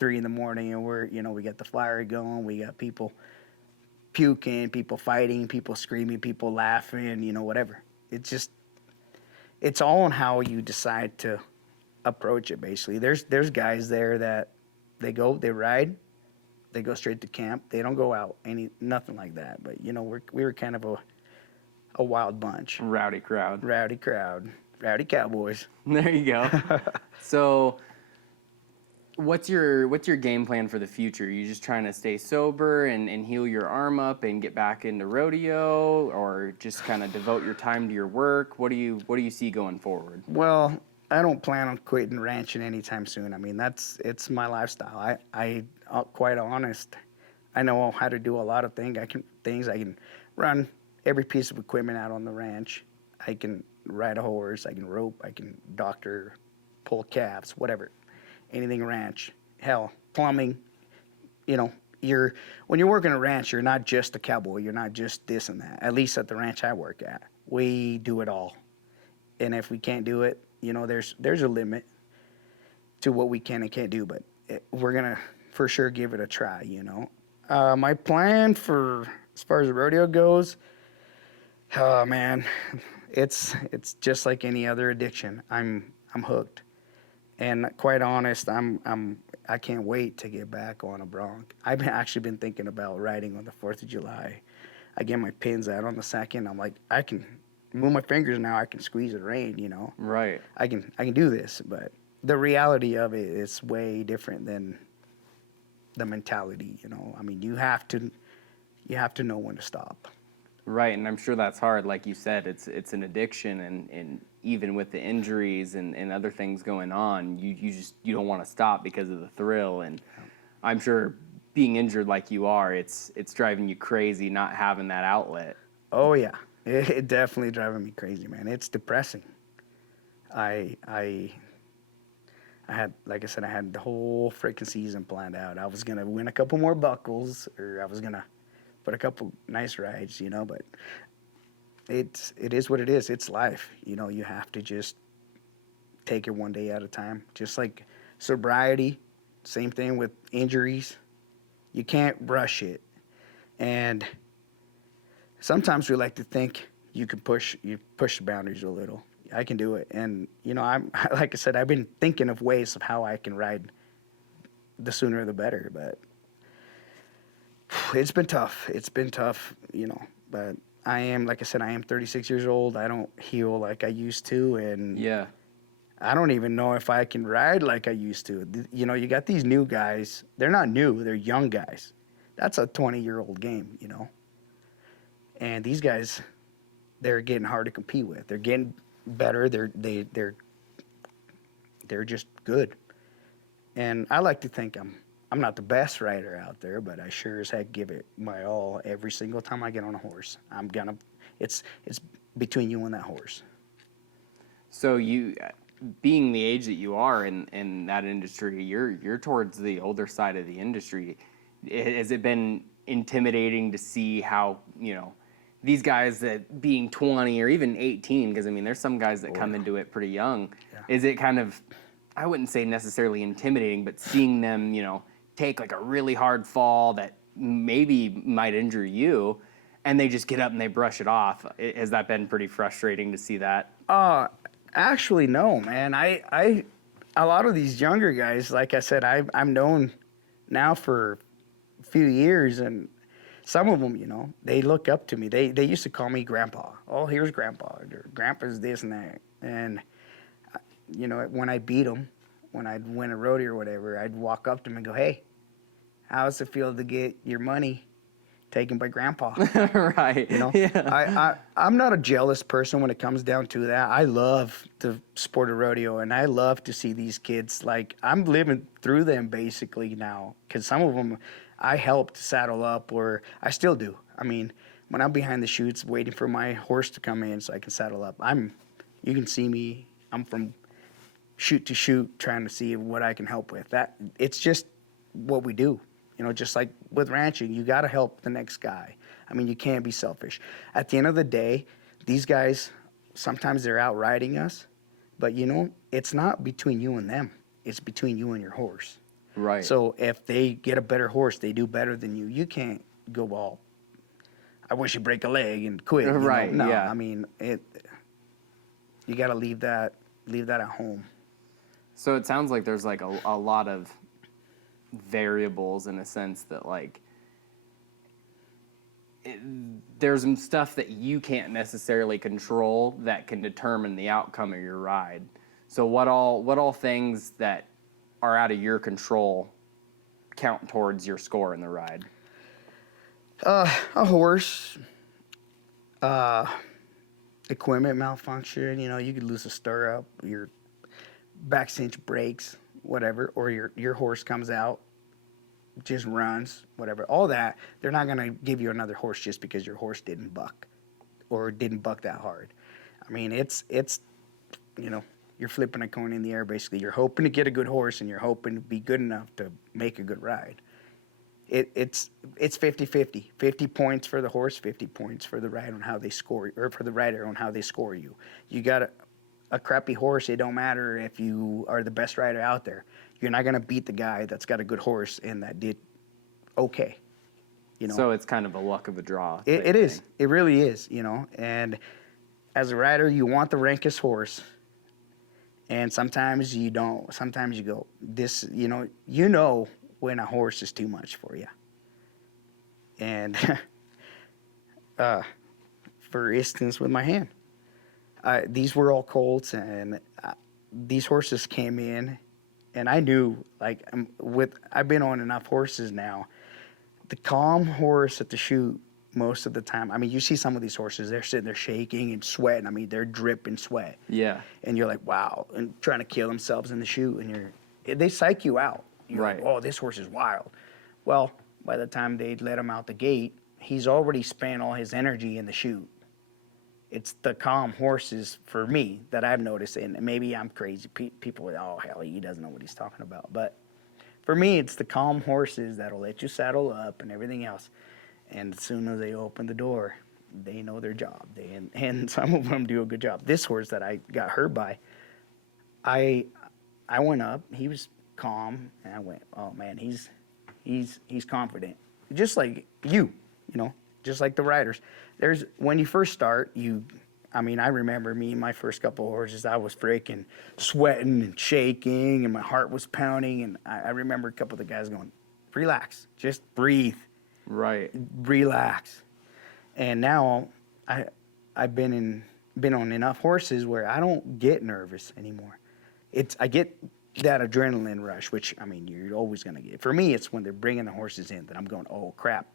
3 in the morning, and we got the fire going. We got people puking, people fighting, people screaming, people laughing, whatever. It's all on how you decide to approach it. Basically, there's guys there that they ride, they go straight to camp. They don't go out nothing like that. But we were kind of a wild bunch, Rowdy crowd. Rowdy cowboys. There you go. So what's your game plan for the future? Are you just trying to stay sober and heal your arm up and get back into rodeo, or just kind of devote your time to your work? What do you see going forward? Well, I don't plan on quitting ranching anytime soon. I mean, it's my lifestyle. I quite honest. I know how to do a lot of things. I can run every piece of equipment out on the ranch. I can ride a horse. I can rope. I can doctor, pull calves, whatever. Anything ranch. Hell, plumbing. When you're working a ranch, you're not just a cowboy. You're not just this and that. At least at the ranch I work at, we do it all. And if we can't do it, there's a limit to what we can and can't do. But we're gonna for sure give it a try. My plan for as far as the rodeo goes, oh man, it's just like any other addiction. I'm hooked. And quite honest, I can't wait to get back on a bronc. I've actually been thinking about riding on the 4th of July. I get my pins out on the 2nd. I'm like, I can move my fingers now. I can squeeze the rein, Right. I can do this. But the reality of it is way different than the mentality. I mean, you have to know when to stop. Right, and I'm sure that's hard. Like you said, it's an addiction, and even with the injuries and other things going on, you don't want to stop because of the thrill. And I'm sure being injured like you are, it's driving you crazy not having that outlet. Oh yeah, it definitely driving me crazy, man. It's depressing. I had, like I said, I had the whole freaking season planned out. I was gonna win a couple more buckles, or I was gonna put a couple nice rides, but it is what it is. It's life. You have to just take it one day at a time. Just like sobriety, same thing with injuries. You can't rush it. And sometimes we like to think you can push the boundaries a little. I can do it. And, I'm like I said, I've been thinking of ways of how I can ride the sooner the better, but it's been tough. But I am, like I said, I am 36 years old. I don't heal like I used to, and Yeah. I don't even know if I can ride like I used to. You got these new guys. They're not new. They're young guys. That's a 20-year-old game, And these guys, they're getting hard to compete with. They're getting better. They're just good. And I like to think I'm not the best rider out there, but I sure as heck give it my all every single time I get on a horse. It's between you and that horse. So you, being the age that you are in that industry, you're towards the older side of the industry. Has it been intimidating to see how these guys that being 20 or even 18, because I mean, there's some guys that come into it pretty young. Yeah. Is it kind of, I wouldn't say necessarily intimidating, but seeing them, take like a really hard fall that maybe might injure you, and they just get up and they brush it off? Has that been pretty frustrating to see that? Actually, no, man. A lot of these younger guys, like I said, I'm known now for a few years, and some of them, they look up to me. They used to call me Grandpa. Oh, here's Grandpa. Or Grandpa's this and that. And, when I beat them, when I'd win a rodeo or whatever, I'd walk up to them and go, hey, how's it feel to get your money taken by Grandpa? Right. Yeah. I'm not a jealous person when it comes down to that. I love the sport of rodeo, and I love to see these kids. Like, I'm living through them basically now, because some of them I helped saddle up, or I still do. I mean, when I'm behind the chutes waiting for my horse to come in so I can saddle up, you can see me, I'm from chute to chute trying to see what I can help with. It's just what we do. Just like with ranching, you got to help the next guy. I mean, you can't be selfish. At the end of the day, these guys, sometimes they're out riding us, but it's not between you and them. It's between you and your horse. Right. So if they get a better horse, they do better than you. You can't go, well, I wish you break a leg and quit. Right. No, yeah. I mean, you got to leave that at home. So it sounds like there's like a lot of variables in a sense that there's some stuff that you can't necessarily control that can determine the outcome of your ride. So what all things that are out of your control count towards your score in the ride? A horse, equipment malfunction. You could lose a stirrup, your back cinch breaks, whatever, or your horse comes out, just runs, whatever. All that, they're not going to give you another horse just because your horse didn't buck or didn't buck that hard. I mean, it's you're flipping a coin in the air basically. You're hoping to get a good horse, and you're hoping to be good enough to make a good ride. It's 50-50. 50 points for the horse, 50 points for the ride on how they score, or for the rider on how they score you. You got a crappy horse, it don't matter if you are the best rider out there. You're not going to beat the guy that's got a good horse and that did okay. So it's kind of a luck of a draw. It is. It really is, And as a rider, you want the rankest horse. And sometimes you don't. Sometimes you go, this, when a horse is too much for you. And for instance, with my hand. These were all colts, and these horses came in, and I knew, I've been on enough horses now. The calm horse at the chute, most of the time, I mean, you see some of these horses, they're sitting there shaking and sweating. I mean, they're dripping sweat. Yeah. And you're like, wow, and trying to kill themselves in the chute, and they psych you out. You're right. Like, oh, this horse is wild. Well, by the time they let him out the gate, he's already spent all his energy in the chute. It's the calm horses, for me, that I've noticed, and maybe I'm crazy. People are, oh, hell, he doesn't know what he's talking about. But for me, it's the calm horses that'll let you saddle up and everything else. And as soon as they open the door, they know their job. And some of them do a good job. This horse that I got hurt by, I went up. He was calm, and I went, oh, man, he's confident. Just like you, just like the riders. When you first start, I remember me, my first couple of horses, I was freaking sweating and shaking, and my heart was pounding, and I remember a couple of the guys going, relax, just breathe. Right. Relax. And now I've been on enough horses where I don't get nervous anymore. I get that adrenaline rush, which, I mean, you're always going to get. For me, it's when they're bringing the horses in that I'm going, oh, crap.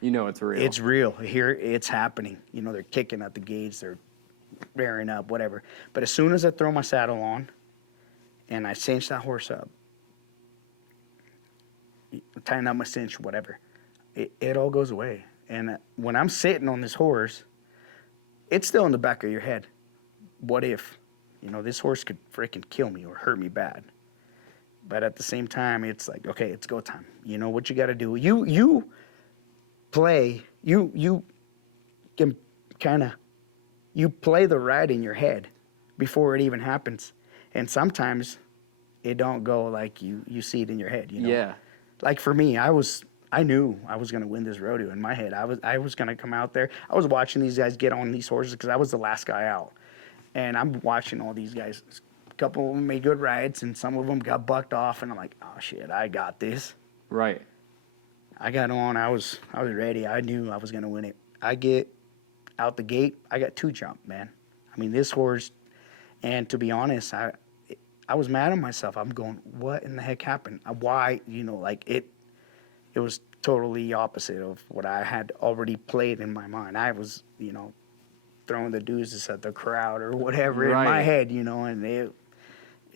It's real. It's real. Here, it's happening. They're kicking at the gates. They're rearing up, whatever. But as soon as I throw my saddle on and I cinch that horse up, tighten up my cinch, whatever, it all goes away. And when I'm sitting on this horse, it's still in the back of your head. What if, this horse could freaking kill me or hurt me bad? But at the same time, it's like, okay, it's go time. You know what you got to do. You play, you can kind of, you play the ride in your head before it even happens. And sometimes it don't go like you see it in your head, you know? Yeah. Like for me, I knew I was going to win this rodeo in my head. I was going to come out there. I was watching these guys get on these horses because I was the last guy out. And I'm watching all these guys. A couple of them made good rides, and some of them got bucked off. And I'm like, oh shit, I got this. Right. I got on. I was ready. I knew I was gonna win it. I get out the gate. I got 2 jump, man. I mean, this horse. And to be honest, I was mad at myself. I'm going, what in the heck happened? Why? You know, like it was totally opposite of what I had already played in my mind. I was, you know, throwing the deuces at the crowd or whatever in my Right. head, you know, and it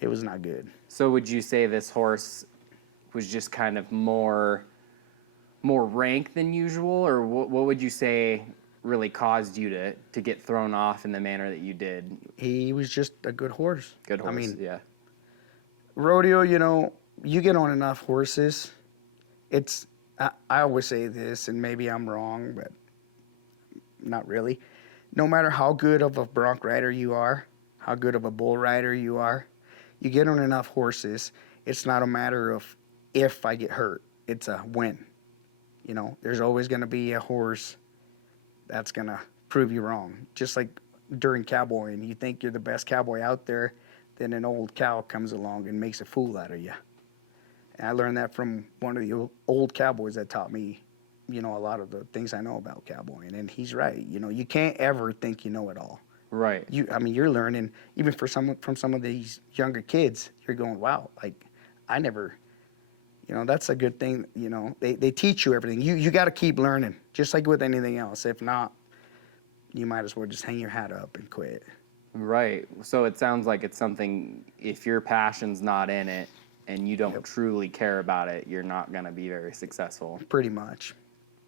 was not good. So would you say this horse was just kind of more rank than usual, or what would you say really caused you to get thrown off in the manner that you did? He was just a good horse. Good horse, I mean, yeah. rodeo, you know, you get on enough horses, I always say this, and maybe I'm wrong, but not really. No matter how good of a bronc rider you are, how good of a bull rider you are, you get on enough horses, it's not a matter of if I get hurt. It's a when. You know, there's always going to be a horse that's going to prove you wrong. Just like during cowboying, you think you're the best cowboy out there, then an old cow comes along and makes a fool out of you. And I learned that from one of the old cowboys that taught me, you know, a lot of the things I know about cowboying. And he's right. You know, you can't ever think you know it all. Right. I mean, you're learning, even from some of these younger kids, you're going, wow, like, I never, you know, that's a good thing. You know, they teach you everything. You got to keep learning, just like with anything else. If not, you might as well just hang your hat up and quit. Right. So it sounds like it's something, if your passion's not in it and you don't truly care about it, you're not going to be very successful. Pretty much.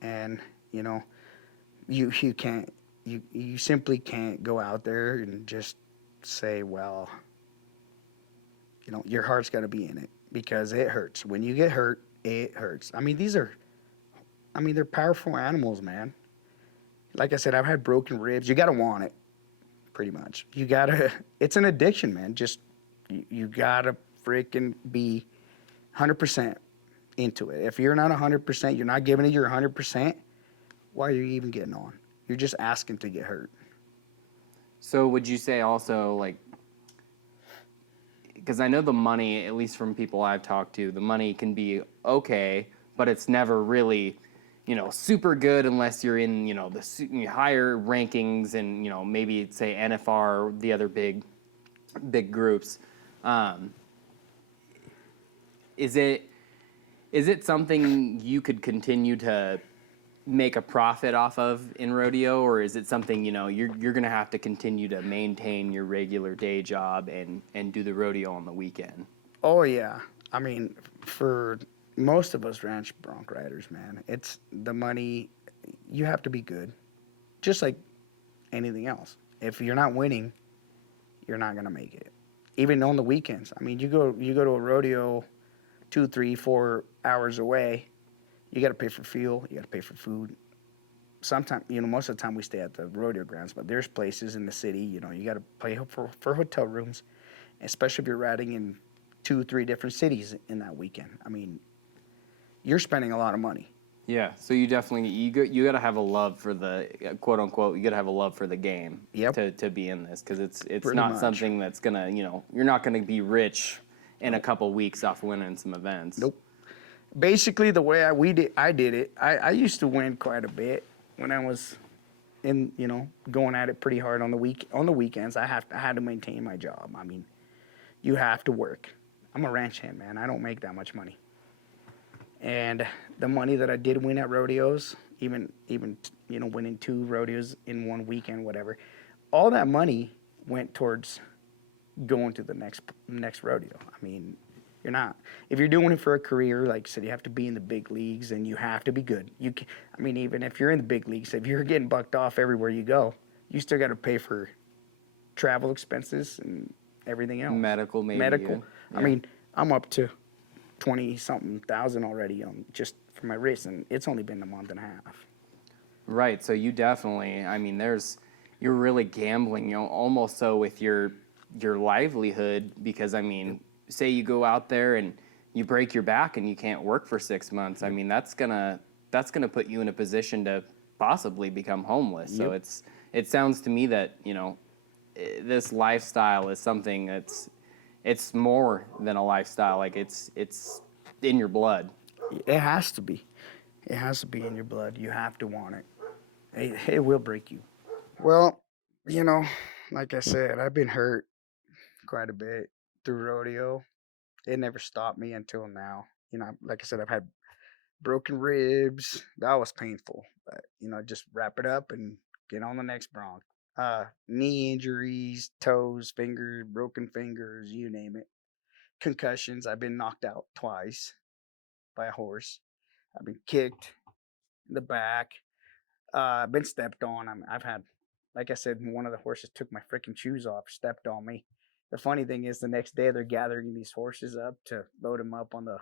And, you know, you can't, you simply can't go out there and just say, well, you know, your heart's got to be in it, because it hurts. When you get hurt, it hurts. I mean, they're powerful animals, man. Like I said, I've had broken ribs. You got to want it, pretty much. You got to, it's an addiction, man. Just, you got to freaking be 100% into it. If you're not 100%, you're not giving it your 100%, why are you even getting on? You're just asking to get hurt. So would you say also, like, because I know the money, at least from people I've talked to, the money can be okay, but it's never really, you know, super good unless you're in, you know, the higher rankings and, you know, maybe say NFR or the other big groups. Is it something you could continue to make a profit off of in rodeo, or is it something, you know, you're going to have to continue to maintain your regular day job and do the rodeo on the weekend? Oh, yeah. I mean, for most of us ranch bronc riders, man, it's the money. You have to be good, just like anything else. If you're not winning, you're not going to make it. Even on the weekends. I mean, you go to a rodeo 2, 3, 4 hours away, you got to pay for fuel, you got to pay for food. Sometimes, you know, most of the time we stay at the rodeo grounds, but there's places in the city, you know, you got to pay for hotel rooms, especially if you're riding in 2, 3 different cities in that weekend. I mean, you're spending a lot of money. Yeah, so you definitely, you got to have a love for the, quote unquote, you got to have a love for the game. Yep. To be in this, because it's Pretty not much. something that's going to, you know, you're not going to be rich in a couple weeks off winning some events. Nope. Basically, the way I did it, I used to win quite a bit when I was in, you know, going at it pretty hard on the weekends. I had to maintain my job. I mean, you have to work. I'm a ranch hand, man. I don't make that much money. And the money that I did win at rodeos, even you know, winning 2 rodeos in one weekend, whatever, all that money went towards going to the next rodeo. I mean, you're not, if you're doing it for a career, like I said, you have to be in the big leagues and you have to be good. I mean, even if you're in the big leagues, if you're getting bucked off everywhere you go, you still got to pay for travel expenses and everything else. Medical, maybe. Medical. Yeah. I mean, I'm up to 20-something thousand already just for my wrist, and it's only been a month and a half. Right. So you definitely, I mean, there's You're really gambling, almost so with your livelihood because I Yep. mean, say you go out there and you break your back and you can't work for 6 months. I Yep. mean, that's gonna put you in a position to possibly become homeless. So Yep. it sounds to me that, this lifestyle is something it's more than a lifestyle. Like it's in your blood. It has to be. It has to be in your blood. You have to want it. It will break you. Well, you know, like I said, I've been hurt quite a bit through rodeo. It never stopped me until now. Like I said, I've had broken ribs. That was painful. But just wrap it up and get on the next bronc. Knee injuries, toes, fingers, broken fingers, you name it. Concussions. I've been knocked out twice by a horse. I've been kicked in the back. I've been stepped on. I've had, like I said, one of the horses took my freaking shoes off, stepped on me. The funny thing is, the next day they're gathering these horses up to load them up on the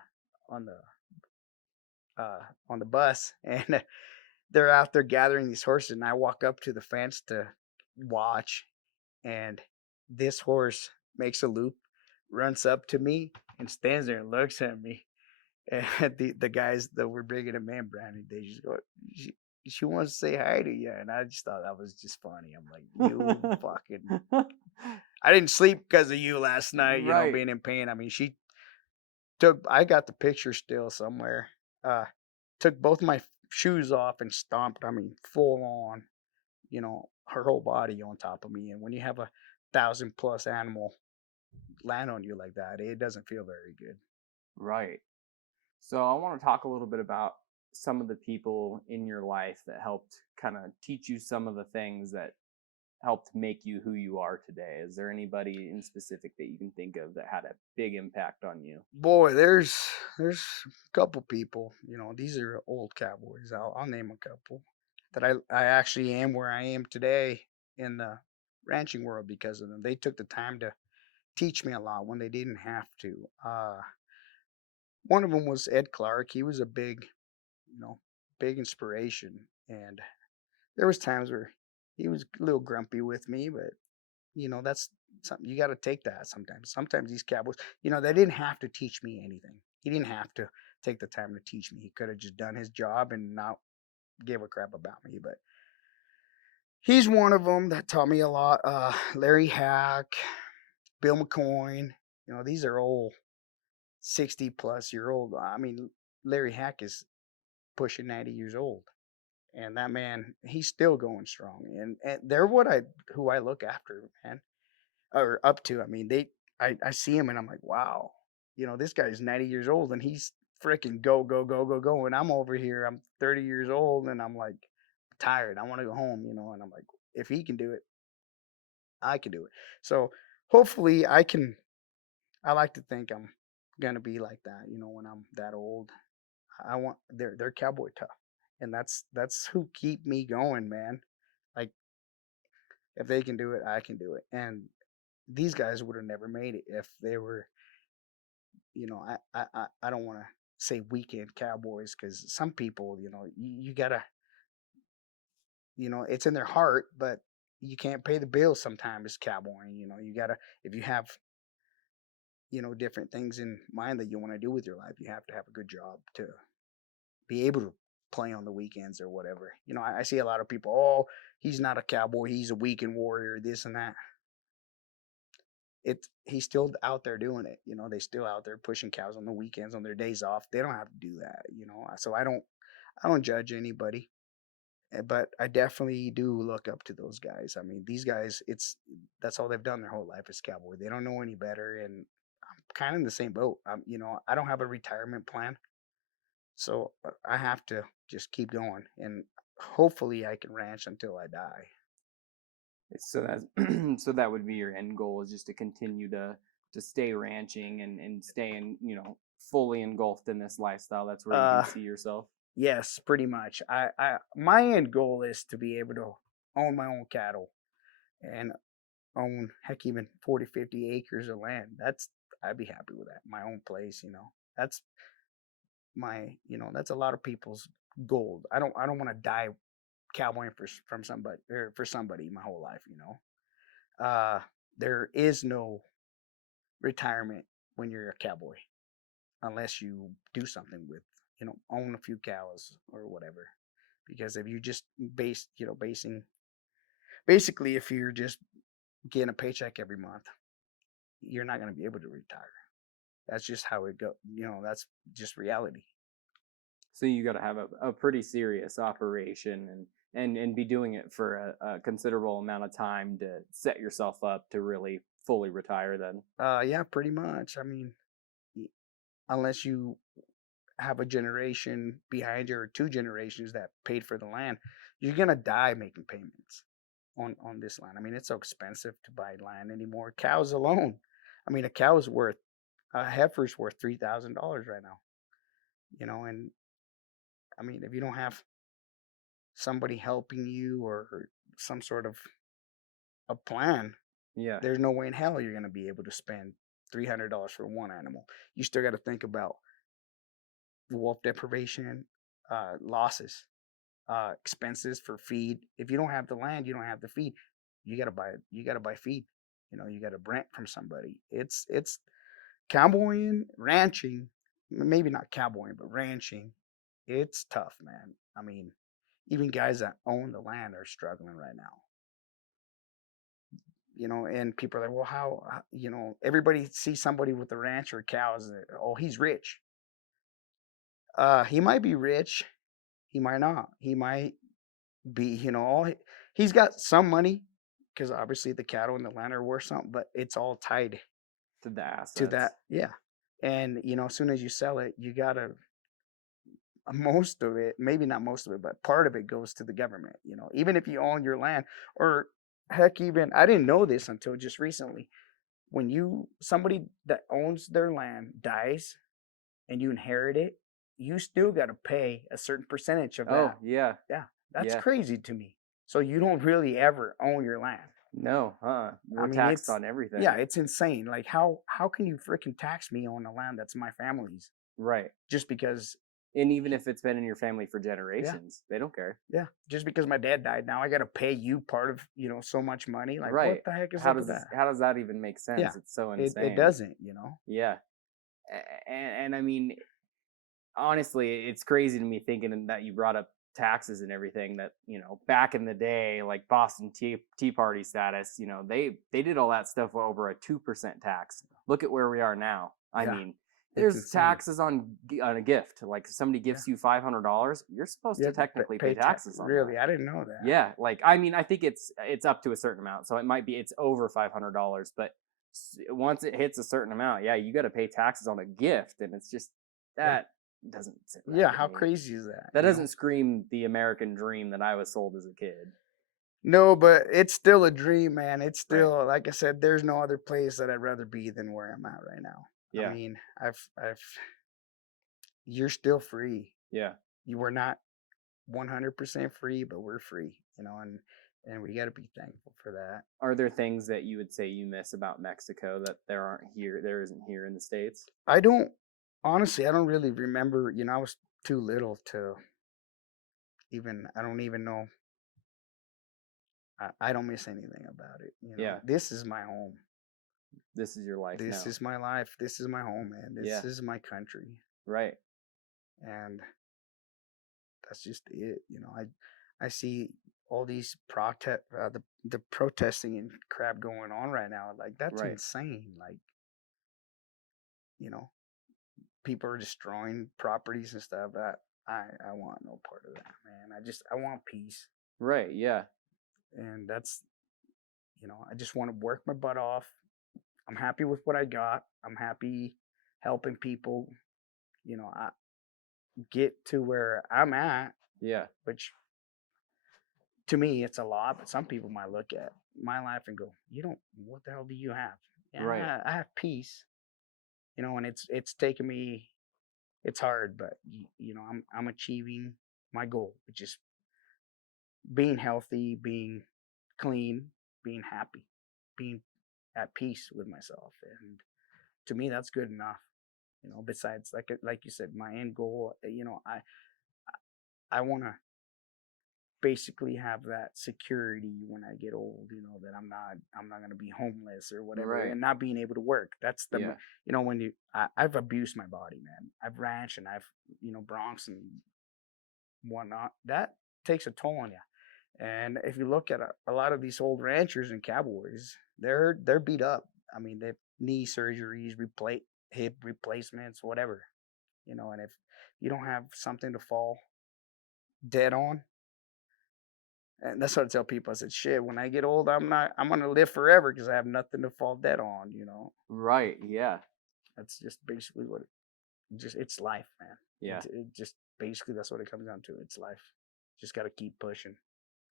uh, on the bus, and they're out there gathering these horses. And I walk up to the fence to watch, and this horse makes a loop, runs up to me, and stands there and looks at me. And the guys that were bringing him in, Brandon, they just go, she wants to say hi to you. And I just thought that was just funny. I'm like, you fucking, I didn't sleep because of you last night, Right. being in pain. I mean, I got the picture still somewhere. Uh, took both my shoes off and stomped, I mean, full on, her whole body on top of me. And when you have a 1,000+ animal land on you like that, it doesn't feel very good. Right. So I want to talk a little bit about some of the people in your life that helped kind of teach you some of the things that helped make you who you are today. Is there anybody in specific that you can think of that had a big impact on you? Boy, there's a couple people. These are old cowboys. I'll name a couple that I actually am where I am today in the ranching world because of them. They took the time to teach me a lot when they didn't have to. One of them was Ed Clark. He was a you know, big inspiration, and there was times where he was a little grumpy with me, but that's something you got to take that sometimes. Sometimes these cowboys, they didn't have to teach me anything. He didn't have to take the time to teach me. He could have just done his job and not give a crap about me. But he's one of them that taught me a lot. Larry Hack, Bill McCoyne. These are old 60+ year old. I mean, Larry Hack is pushing 90 years old. And that man, he's still going strong. And they're who I look after, man, or up to. I mean, I see him and I'm like, wow, this guy's 90 years old and he's freaking go, go, go, go, go. And I'm over here, I'm 30 years old and I'm like tired. I want to go home, and I'm like, if he can do it, I can do it. So hopefully I like to think I'm gonna be like that, when I'm that old. They're cowboy tough. And that's who keep me going, man. Like, if they can do it, I can do it. And these guys would have never made it if they were, I don't want to say weekend cowboys because some people, you gotta, it's in their heart, but you can't pay the bills sometimes cowboying. You gotta, if you have, different things in mind that you want to do with your life, you have to have a good job to be able to play on the weekends or whatever. I see a lot of people, oh, he's not a cowboy, he's a weekend warrior, this and that. He's still out there doing it. They still out there pushing cows on the weekends on their days off. They don't have to do that. So I don't judge anybody, but I definitely do look up to those guys. I mean, these guys, that's all they've done their whole life is cowboy. They don't know any better, and I'm kind of in the same boat. I don't have a retirement plan, so I have to just keep going, and hopefully I can ranch until I die. So that's so that would be your end goal is just to continue to stay ranching and stay fully engulfed in this lifestyle. That's where you can Uh, see yourself. yes, pretty much. My end goal is to be able to own my own cattle and own, heck, even 40, 50 acres of land. I'd be happy with that. My own place. That's that's a lot of people's goal. I don't want to die cowboying from somebody or for somebody my whole life. Uh, there is no retirement when you're a cowboy unless you do something with, own a few cows or whatever. Because if you just basing basically if you're just getting a paycheck every month, you're not going to be able to retire. That's just how it go. That's just reality. So you got to have a pretty serious operation and be doing it for a considerable amount of time to set yourself up to really fully retire then. Yeah, pretty much. I mean, unless you have a generation behind you or two generations that paid for the land, you're gonna die making payments on this land. I mean, it's so expensive to buy land anymore. Cows alone. I mean, a heifer's worth $3,000 right now. And I mean, if you don't have somebody helping you or some sort of a plan, Yeah. there's no way in hell you're gonna be able to spend $300 for one animal. You still got to think about wolf deprivation, losses, expenses for feed. If you don't have the land, you don't have the feed. You gotta buy. You gotta buy feed. You gotta rent from somebody. It's cowboying, ranching. Maybe not cowboying, but ranching. It's tough, man. I mean, even guys that own the land are struggling right now. And people are like, well, everybody sees somebody with a ranch or cows. Oh, he's rich. He might be rich. He might not. He might be, he's got some money because obviously the cattle and the land are worth something, but it's all tied To the to assets. that. Yeah. And, as soon as you sell it, you got to, most of it, maybe not most of it, but part of it goes to the government, even if you own your land or heck, even, I didn't know this until just recently. When somebody that owns their land dies and you inherit it, you still got to pay a certain percentage of Oh, that. yeah. Yeah, that's Yeah. crazy to me. So you don't really ever own your land. No, I we're mean, taxed on everything. yeah, it's insane. Like how can you freaking tax me on the land that's my family's Right. just because? And even if it's been in your family for Yeah, generations, they don't care. yeah, just because my dad died, now I got to pay you part of so much money. Like Right. what the heck is How up with does that? how does that even make Yeah, sense? It's so it insane. doesn't. Yeah. And I mean, honestly, it's crazy to me thinking that you brought up taxes and everything that, back in the day, like Boston Tea Party status, they did all that stuff over a 2% tax. Look at where we are now. I Yeah, mean, it's there's insane. taxes on a gift. Like if somebody Yeah, gives you $500, you're supposed you to have to technically pay pay tax. taxes on that. Really, I didn't know that. Yeah, like I mean, I think it's up to a certain amount, so it's over $500, but once it hits a certain amount, yeah, you got to pay taxes on a gift, and it's just Yeah, that doesn't sit right yeah. with How me. crazy is that? That doesn't scream the American dream that I was sold as a kid. No, but it's still a dream, man. It's Right. still, like I said, there's no other place that I'd rather be than where I'm at right now. I Yeah. mean, you're still free. Yeah. You were not 100% free, but we're free, and we got to be thankful for that. Are there things that you would say you miss about Mexico that there isn't here in the States? I don't, honestly, I don't really remember, I was too little to I don't even know. I don't miss anything about it. Yeah. This is my home. This is your life This now. is my life. This is my home, man. This Yeah. is my country. Right. And that's just it. I see all these the protesting and crap going on right now. Like that's Right. insane. Like you know, people are destroying properties and stuff. I want no part of that, man. I want peace, Right. Yeah. and that's I just want to work my butt off. I'm happy with what I got. I'm happy helping people. I get to where I'm at, Yeah. which to me it's a lot, but some people might look at my life and go, "You don't. What the hell do you have?" Right. Yeah, I have peace, and it's taken me. It's hard, but I'm achieving my goal, which is being healthy, being clean, being happy, being at peace with myself, and to me that's good enough. Besides like you said, my end goal. I want to basically have that security when I get old, that I'm not going to be homeless or whatever, Right. and not being able to work. That's Yeah. when I've abused my body, man. I've ranched and I've, Bronx and whatnot. That takes a toll on you. And if you look at a lot of these old ranchers and cowboys, they're beat up. I mean, they've knee surgeries, hip replacements, whatever, and if you don't have something to fall dead on. And that's what I tell people. I said, shit, when I get old, I'm going to live forever because I have nothing to fall dead on. Right. Yeah. That's just basically it's life, man. Yeah. It just basically, that's what it comes down to. It's life. Just got to keep pushing,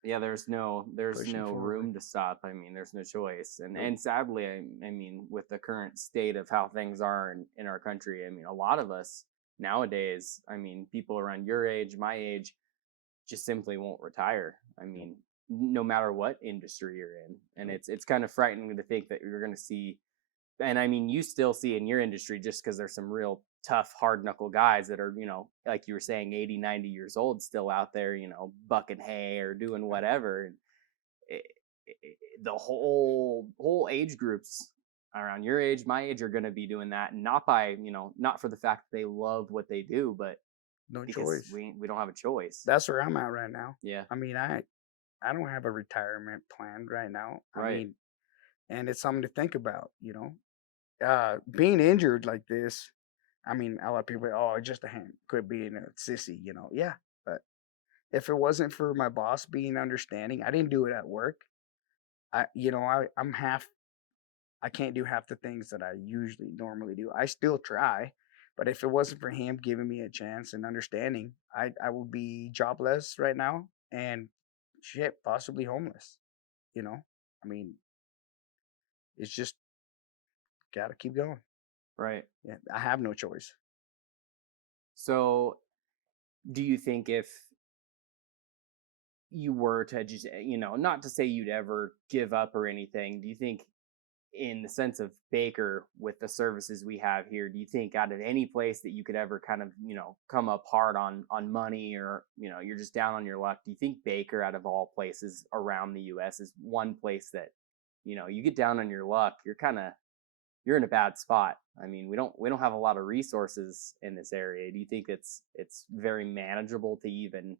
Yeah, there's no forward. room to stop. I mean, there's no choice. And Nope. and sadly, I mean, with the current state of how things are in our country, I mean, a lot of us nowadays, I mean, people around your age, my age, just simply won't retire. I Nope. mean, no matter what industry you're in. And Nope. it's kind of frightening to think that you're going to see, and I mean, you still see in your industry just because there's some real tough, hard knuckle guys that are, like you were saying, 80, 90 years old, still out there, bucking hay or doing whatever. It, the whole age groups around your age, my age, are going to be doing that, and not by, not for the fact that they love what they do, but No because choice. we don't have a choice. That's where I'm at right now. Yeah. I mean, I don't have a retirement planned right now. I Right. mean, and it's something to think about. Being injured like this, I mean, a lot of people, oh, just a hand, quit being a sissy. Yeah, but if it wasn't for my boss being understanding, I didn't do it at work. I'm half. I can't do half the things that I usually normally do. I still try, but if it wasn't for him giving me a chance and understanding, I would be jobless right now and shit, possibly homeless. You know, I mean, it's just gotta keep going. Right. Yeah, I have no choice. So, do you think if you were to just, not to say you'd ever give up or anything, do you think, in the sense of Baker, with the services we have here, do you think out of any place that you could ever kind of, come up hard on money, or, you're just down on your luck, do you think Baker, out of all places around the US, is one place that, you get down on your luck, you're in a bad spot? I mean, we don't have a lot of resources in this area. Do you think it's very manageable to even,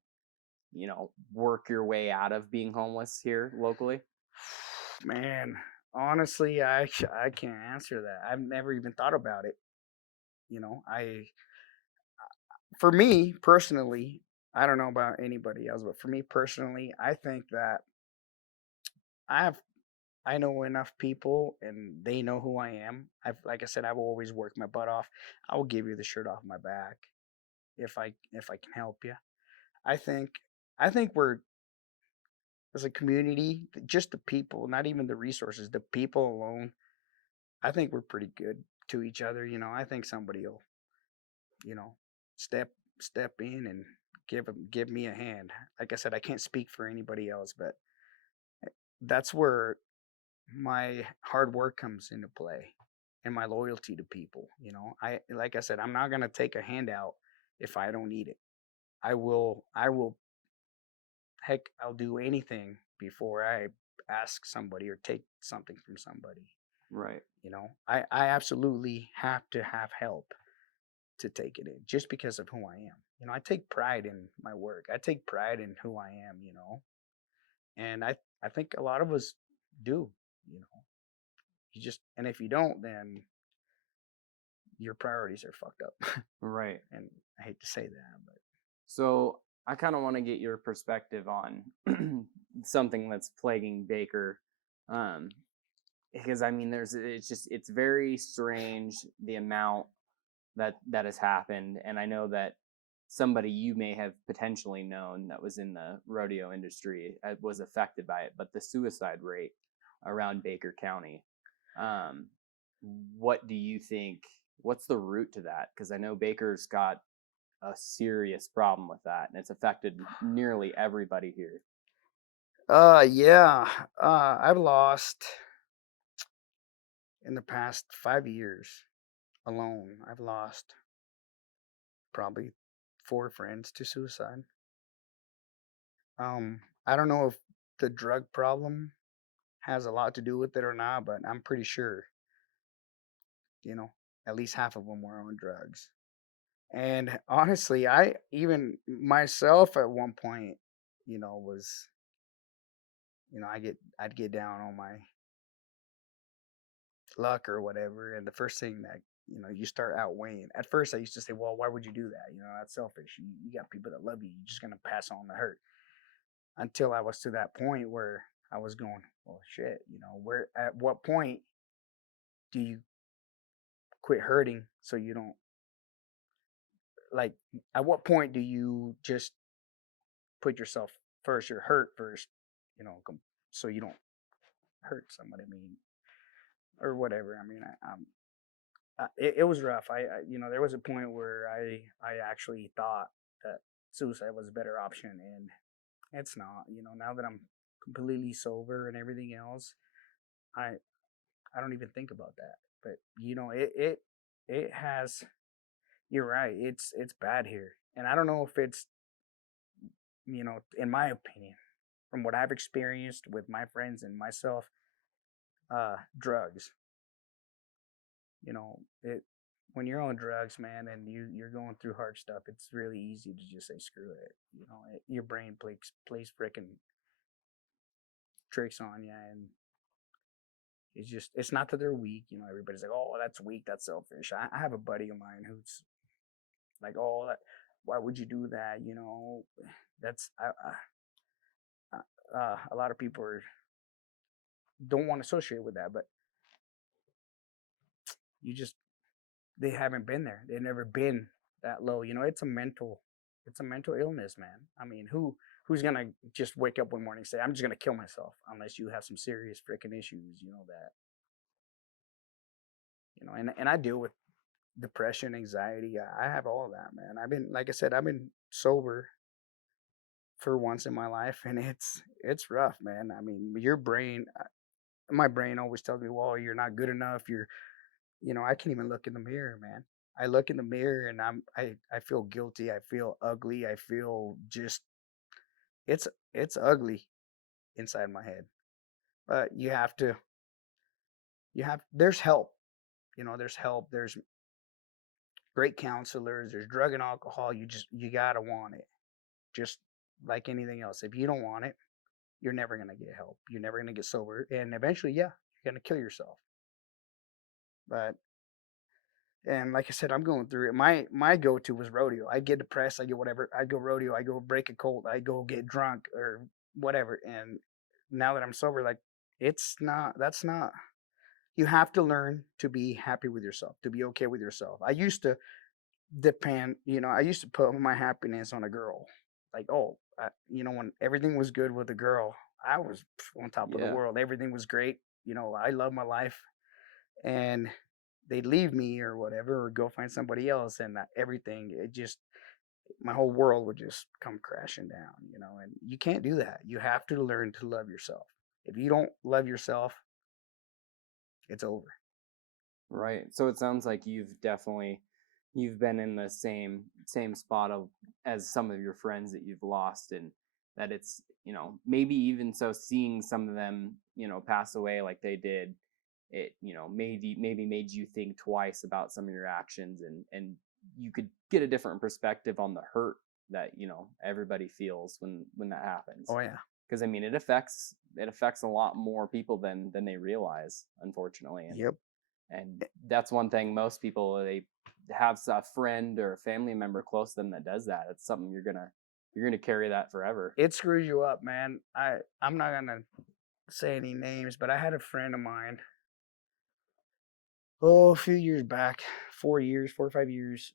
work your way out of being homeless here locally? Man, honestly, I can't answer that. I've never even thought about it. I For me personally, I don't know about anybody else, but for me personally, I think that I have I know enough people and they know who I am. Like I said, I've always worked my butt off. I will give you the shirt off my back if I can help you. I think I think we're as a community, just the people, not even the resources, the people alone. I think we're pretty good to each other. I think somebody will, you know, step step in and give me a hand. Like I said, I can't speak for anybody else, but that's where my hard work comes into play and my loyalty to people. I like I said, I'm not gonna take a handout if I don't need it. I will heck, I'll do anything before I ask somebody or take something from somebody. Right. I absolutely have to have help to take it in just because of who I am. I take pride in my work. I take pride in who I am. And I think a lot of us do, you know. And if you don't, then your priorities are fucked up. Right. And I hate to say that, but So I kind of want to get your perspective on something that's plaguing Baker, um, because I mean, it's very strange, the amount that has happened, and I know that somebody you may have potentially known that was in the rodeo industry was affected by it, but the suicide rate around Baker County, um, what do you think? What's the root to that? Because I know Baker's got a serious problem with that, and it's affected nearly everybody here. yeah. I've lost in the past 5 years alone. I've lost probably 4 friends to suicide. I don't know if the drug problem has a lot to do with it or not, but I'm pretty sure, you know, at least half of them were on drugs. And honestly, I even myself at one point, was, I'd get down on my luck or whatever, and the first thing that you start outweighing. At first, I used to say, "Well, why would you do that? That's selfish. You got people that love you. You're just gonna pass on the hurt." Until I was to that point where I was going, "Well, shit. Where at what point do you quit hurting so you don't like? At what point do you just put yourself first, your hurt first, so you don't hurt somebody? I mean, or whatever. I mean, it was rough. There was a point where I actually thought that suicide was a better option, and it's not. Now that I'm completely sober and everything else, I I don't even think about that. But it has. You're right. It's bad here, and I don't know if it's in my opinion, from what I've experienced with my friends and myself, drugs. It when you're on drugs, man, and you're going through hard stuff, it's really easy to just say screw it. Your brain plays freaking tricks on you, and it's not that they're weak. Everybody's like, oh, that's weak, that's selfish. I have a buddy of mine who's like, oh, why would you do that? That's a lot of people don't want to associate with that, but you just they haven't been there. They've never been that low. It's a mental illness, man. I mean, who's gonna just wake up one morning and say, I'm just gonna kill myself unless you have some serious freaking issues, and I deal with depression, anxiety. I have all of that, man. Like I said, I've been sober for once in my life, and it's rough, man. I mean, my brain always tells me, well, you're not good enough. I can't even look in the mirror, man. I look in the mirror and I feel guilty. I feel ugly. I feel just it's it's ugly inside my head. But there's help. There's help. There's great counselors. There's drug and alcohol. You gotta want it. Just like anything else. If you don't want it, you're never gonna get help. You're never gonna get sober. And eventually, yeah, you're gonna kill yourself. But And like I said, I'm going through it. My go to was rodeo. I get depressed, I get whatever. I go rodeo. I go break a colt. I go get drunk or whatever. And now that I'm sober, like it's not. That's not. You have to learn to be happy with yourself, to be okay with yourself. I used to depend. I used to put my happiness on a girl. Like, oh, when everything was good with a girl, I was on top of the Yeah. world. Everything was great. I love my life, and they'd leave me or whatever or go find somebody else, and everything, it just my whole world would just come crashing down, and you can't do that. You have to learn to love yourself. If you don't love yourself, it's over. Right. So it sounds like you've been in the same spot of as some of your friends that you've lost, and that it's, maybe even so seeing some of them, pass away like they did, it, maybe made you think twice about some of your actions, and you could get a different perspective on the hurt that, everybody feels when that happens. Oh yeah. Because I mean, it affects a lot more people than they realize, unfortunately. and Yep. and that's one thing most people, they have a friend or a family member close to them that does that. It's something you're gonna carry that forever. It screws you up, man. I'm not gonna say any names, but I had a friend of mine, a few years back, 4 years, 4 or 5 years.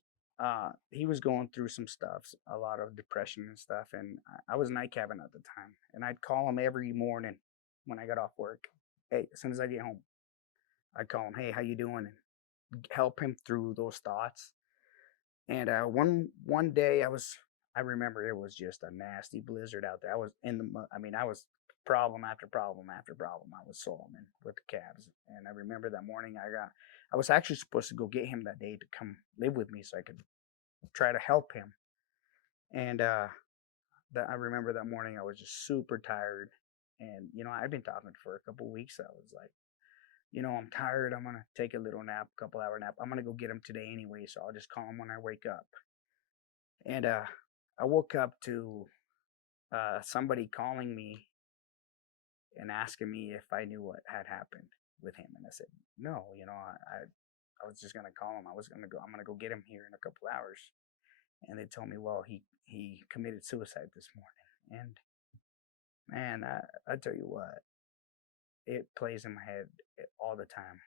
He was going through some stuff, a lot of depression and stuff, and I was night cabbing at the time, and I'd call him every morning when I got off work. Hey, as soon as I get home, I'd call him. Hey, how you doing? And help him through those thoughts. And one day, I remember it was just a nasty blizzard out there. I was in the mud. I mean, I was problem after problem after problem. I was solving with the cabs, and I remember that morning I was actually supposed to go get him that day to come live with me so I could try to help him. And that I remember that morning I was just super tired, and I'd been talking for a couple weeks. I was like, I'm tired. I'm gonna take a little nap, couple hour nap. I'm gonna go get him today anyway, so I'll just call him when I wake up. And I woke up to somebody calling me and asking me if I knew what had happened with him, and I said no. I was just gonna call him. I'm gonna go get him here in a couple hours. And they told me, well, he committed suicide this morning. And man, I tell you what, it plays in my head all the time.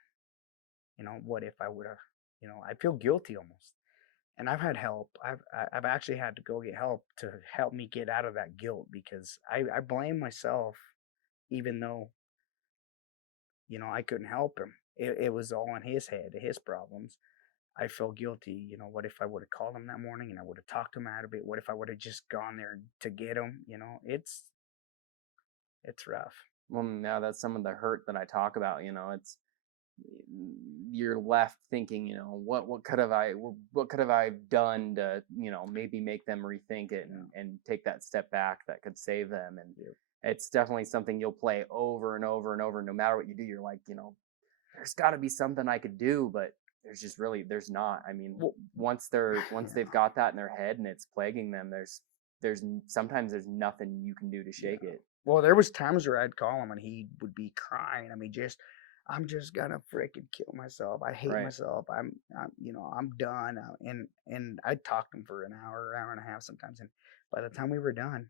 What if I would have, I feel guilty almost. And I've had help. I've actually had to go get help to help me get out of that guilt, because I blame myself, even though I couldn't help him. It was all in his head, his problems. I feel guilty. What if I would have called him that morning and I would have talked him out of it? What if I would have just gone there to get him? It's rough. Well, now that's some of the hurt that I talk about. It's you're left thinking, what could have I done to, maybe make them rethink it and take that step back that could save them. And it's definitely something you'll play over and over and over. No matter what you do, you're like, there's got to be something I could do, but there's not. I mean, once they've got that in their head and it's plaguing them, there's sometimes there's nothing you can do to shake it. Well, there was times where I'd call him and he would be crying. I mean, I'm just gonna freaking kill myself. I hate myself. I'm done. And I'd talk to him for an hour and a half sometimes. And by the time we were done,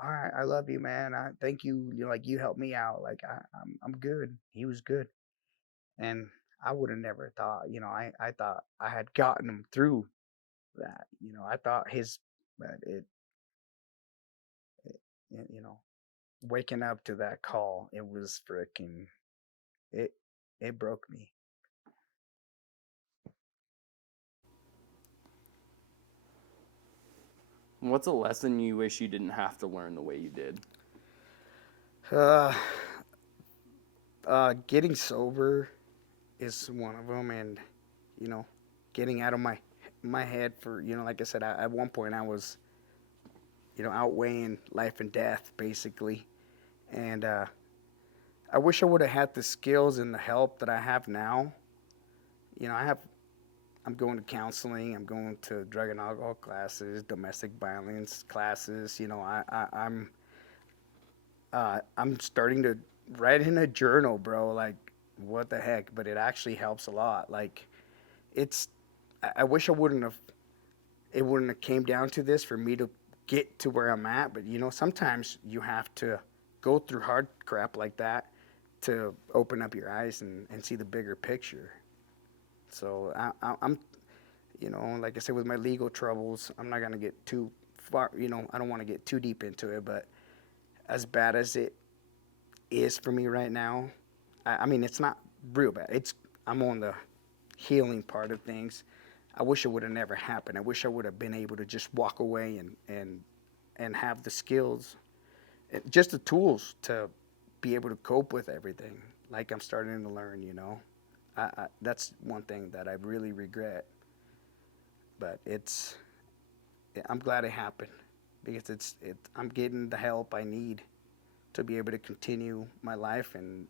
all right, I love you, man. I thank you. You helped me out. Like I'm good. He was good. And I would have never thought, I thought I had gotten him through that. I thought but it, waking up to that call, it was freaking, it broke me. What's a lesson you wish you didn't have to learn the way you did? Getting sober is one of them, and getting out of my head for like I said, at one point I was outweighing life and death basically, and I wish I would have had the skills and the help that I have now. I'm going to counseling, I'm going to drug and alcohol classes, domestic violence classes. I'm starting to write in a journal, bro. Like, what the heck? But it actually helps a lot. Like, I wish it wouldn't have came down to this for me to get to where I'm at. But sometimes you have to go through hard crap like that to open up your eyes and see the bigger picture. So I'm, like I said, with my legal troubles, I'm not gonna get too far. I don't want to get too deep into it, but as bad as it is for me right now, I mean, it's not real bad. I'm on the healing part of things. I wish it would have never happened. I wish I would have been able to just walk away and have the skills, just the tools to be able to cope with everything. Like I'm starting to learn. That's one thing that I really regret. But I'm glad it happened, because I'm getting the help I need to be able to continue my life and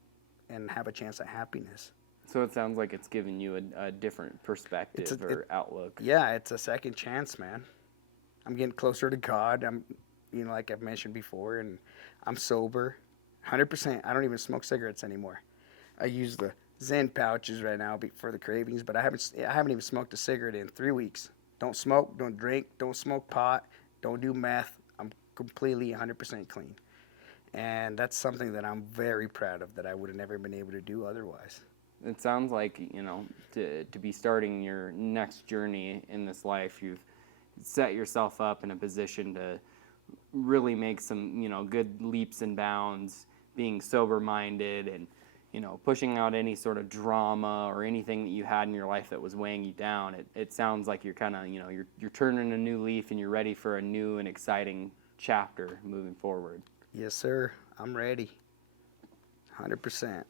have a chance at happiness. So it sounds like it's given you a different perspective or outlook. Yeah, it's a second chance, man. I'm getting closer to God. I'm, like I've mentioned before, and I'm sober, 100%. I don't even smoke cigarettes anymore. I use the Zen pouches right now for the cravings, but I haven't even smoked a cigarette in 3 weeks. Don't smoke, don't drink, don't smoke pot, don't do meth. I'm completely 100% clean. And that's something that I'm very proud of, that I would have never been able to do otherwise. It sounds like, to be starting your next journey in this life, you've set yourself up in a position to really make some, good leaps and bounds, being sober-minded and, pushing out any sort of drama or anything that you had in your life that was weighing you down. It sounds like you're kind of, you're turning a new leaf and you're ready for a new and exciting chapter moving forward. Yes, sir. I'm ready. 100%.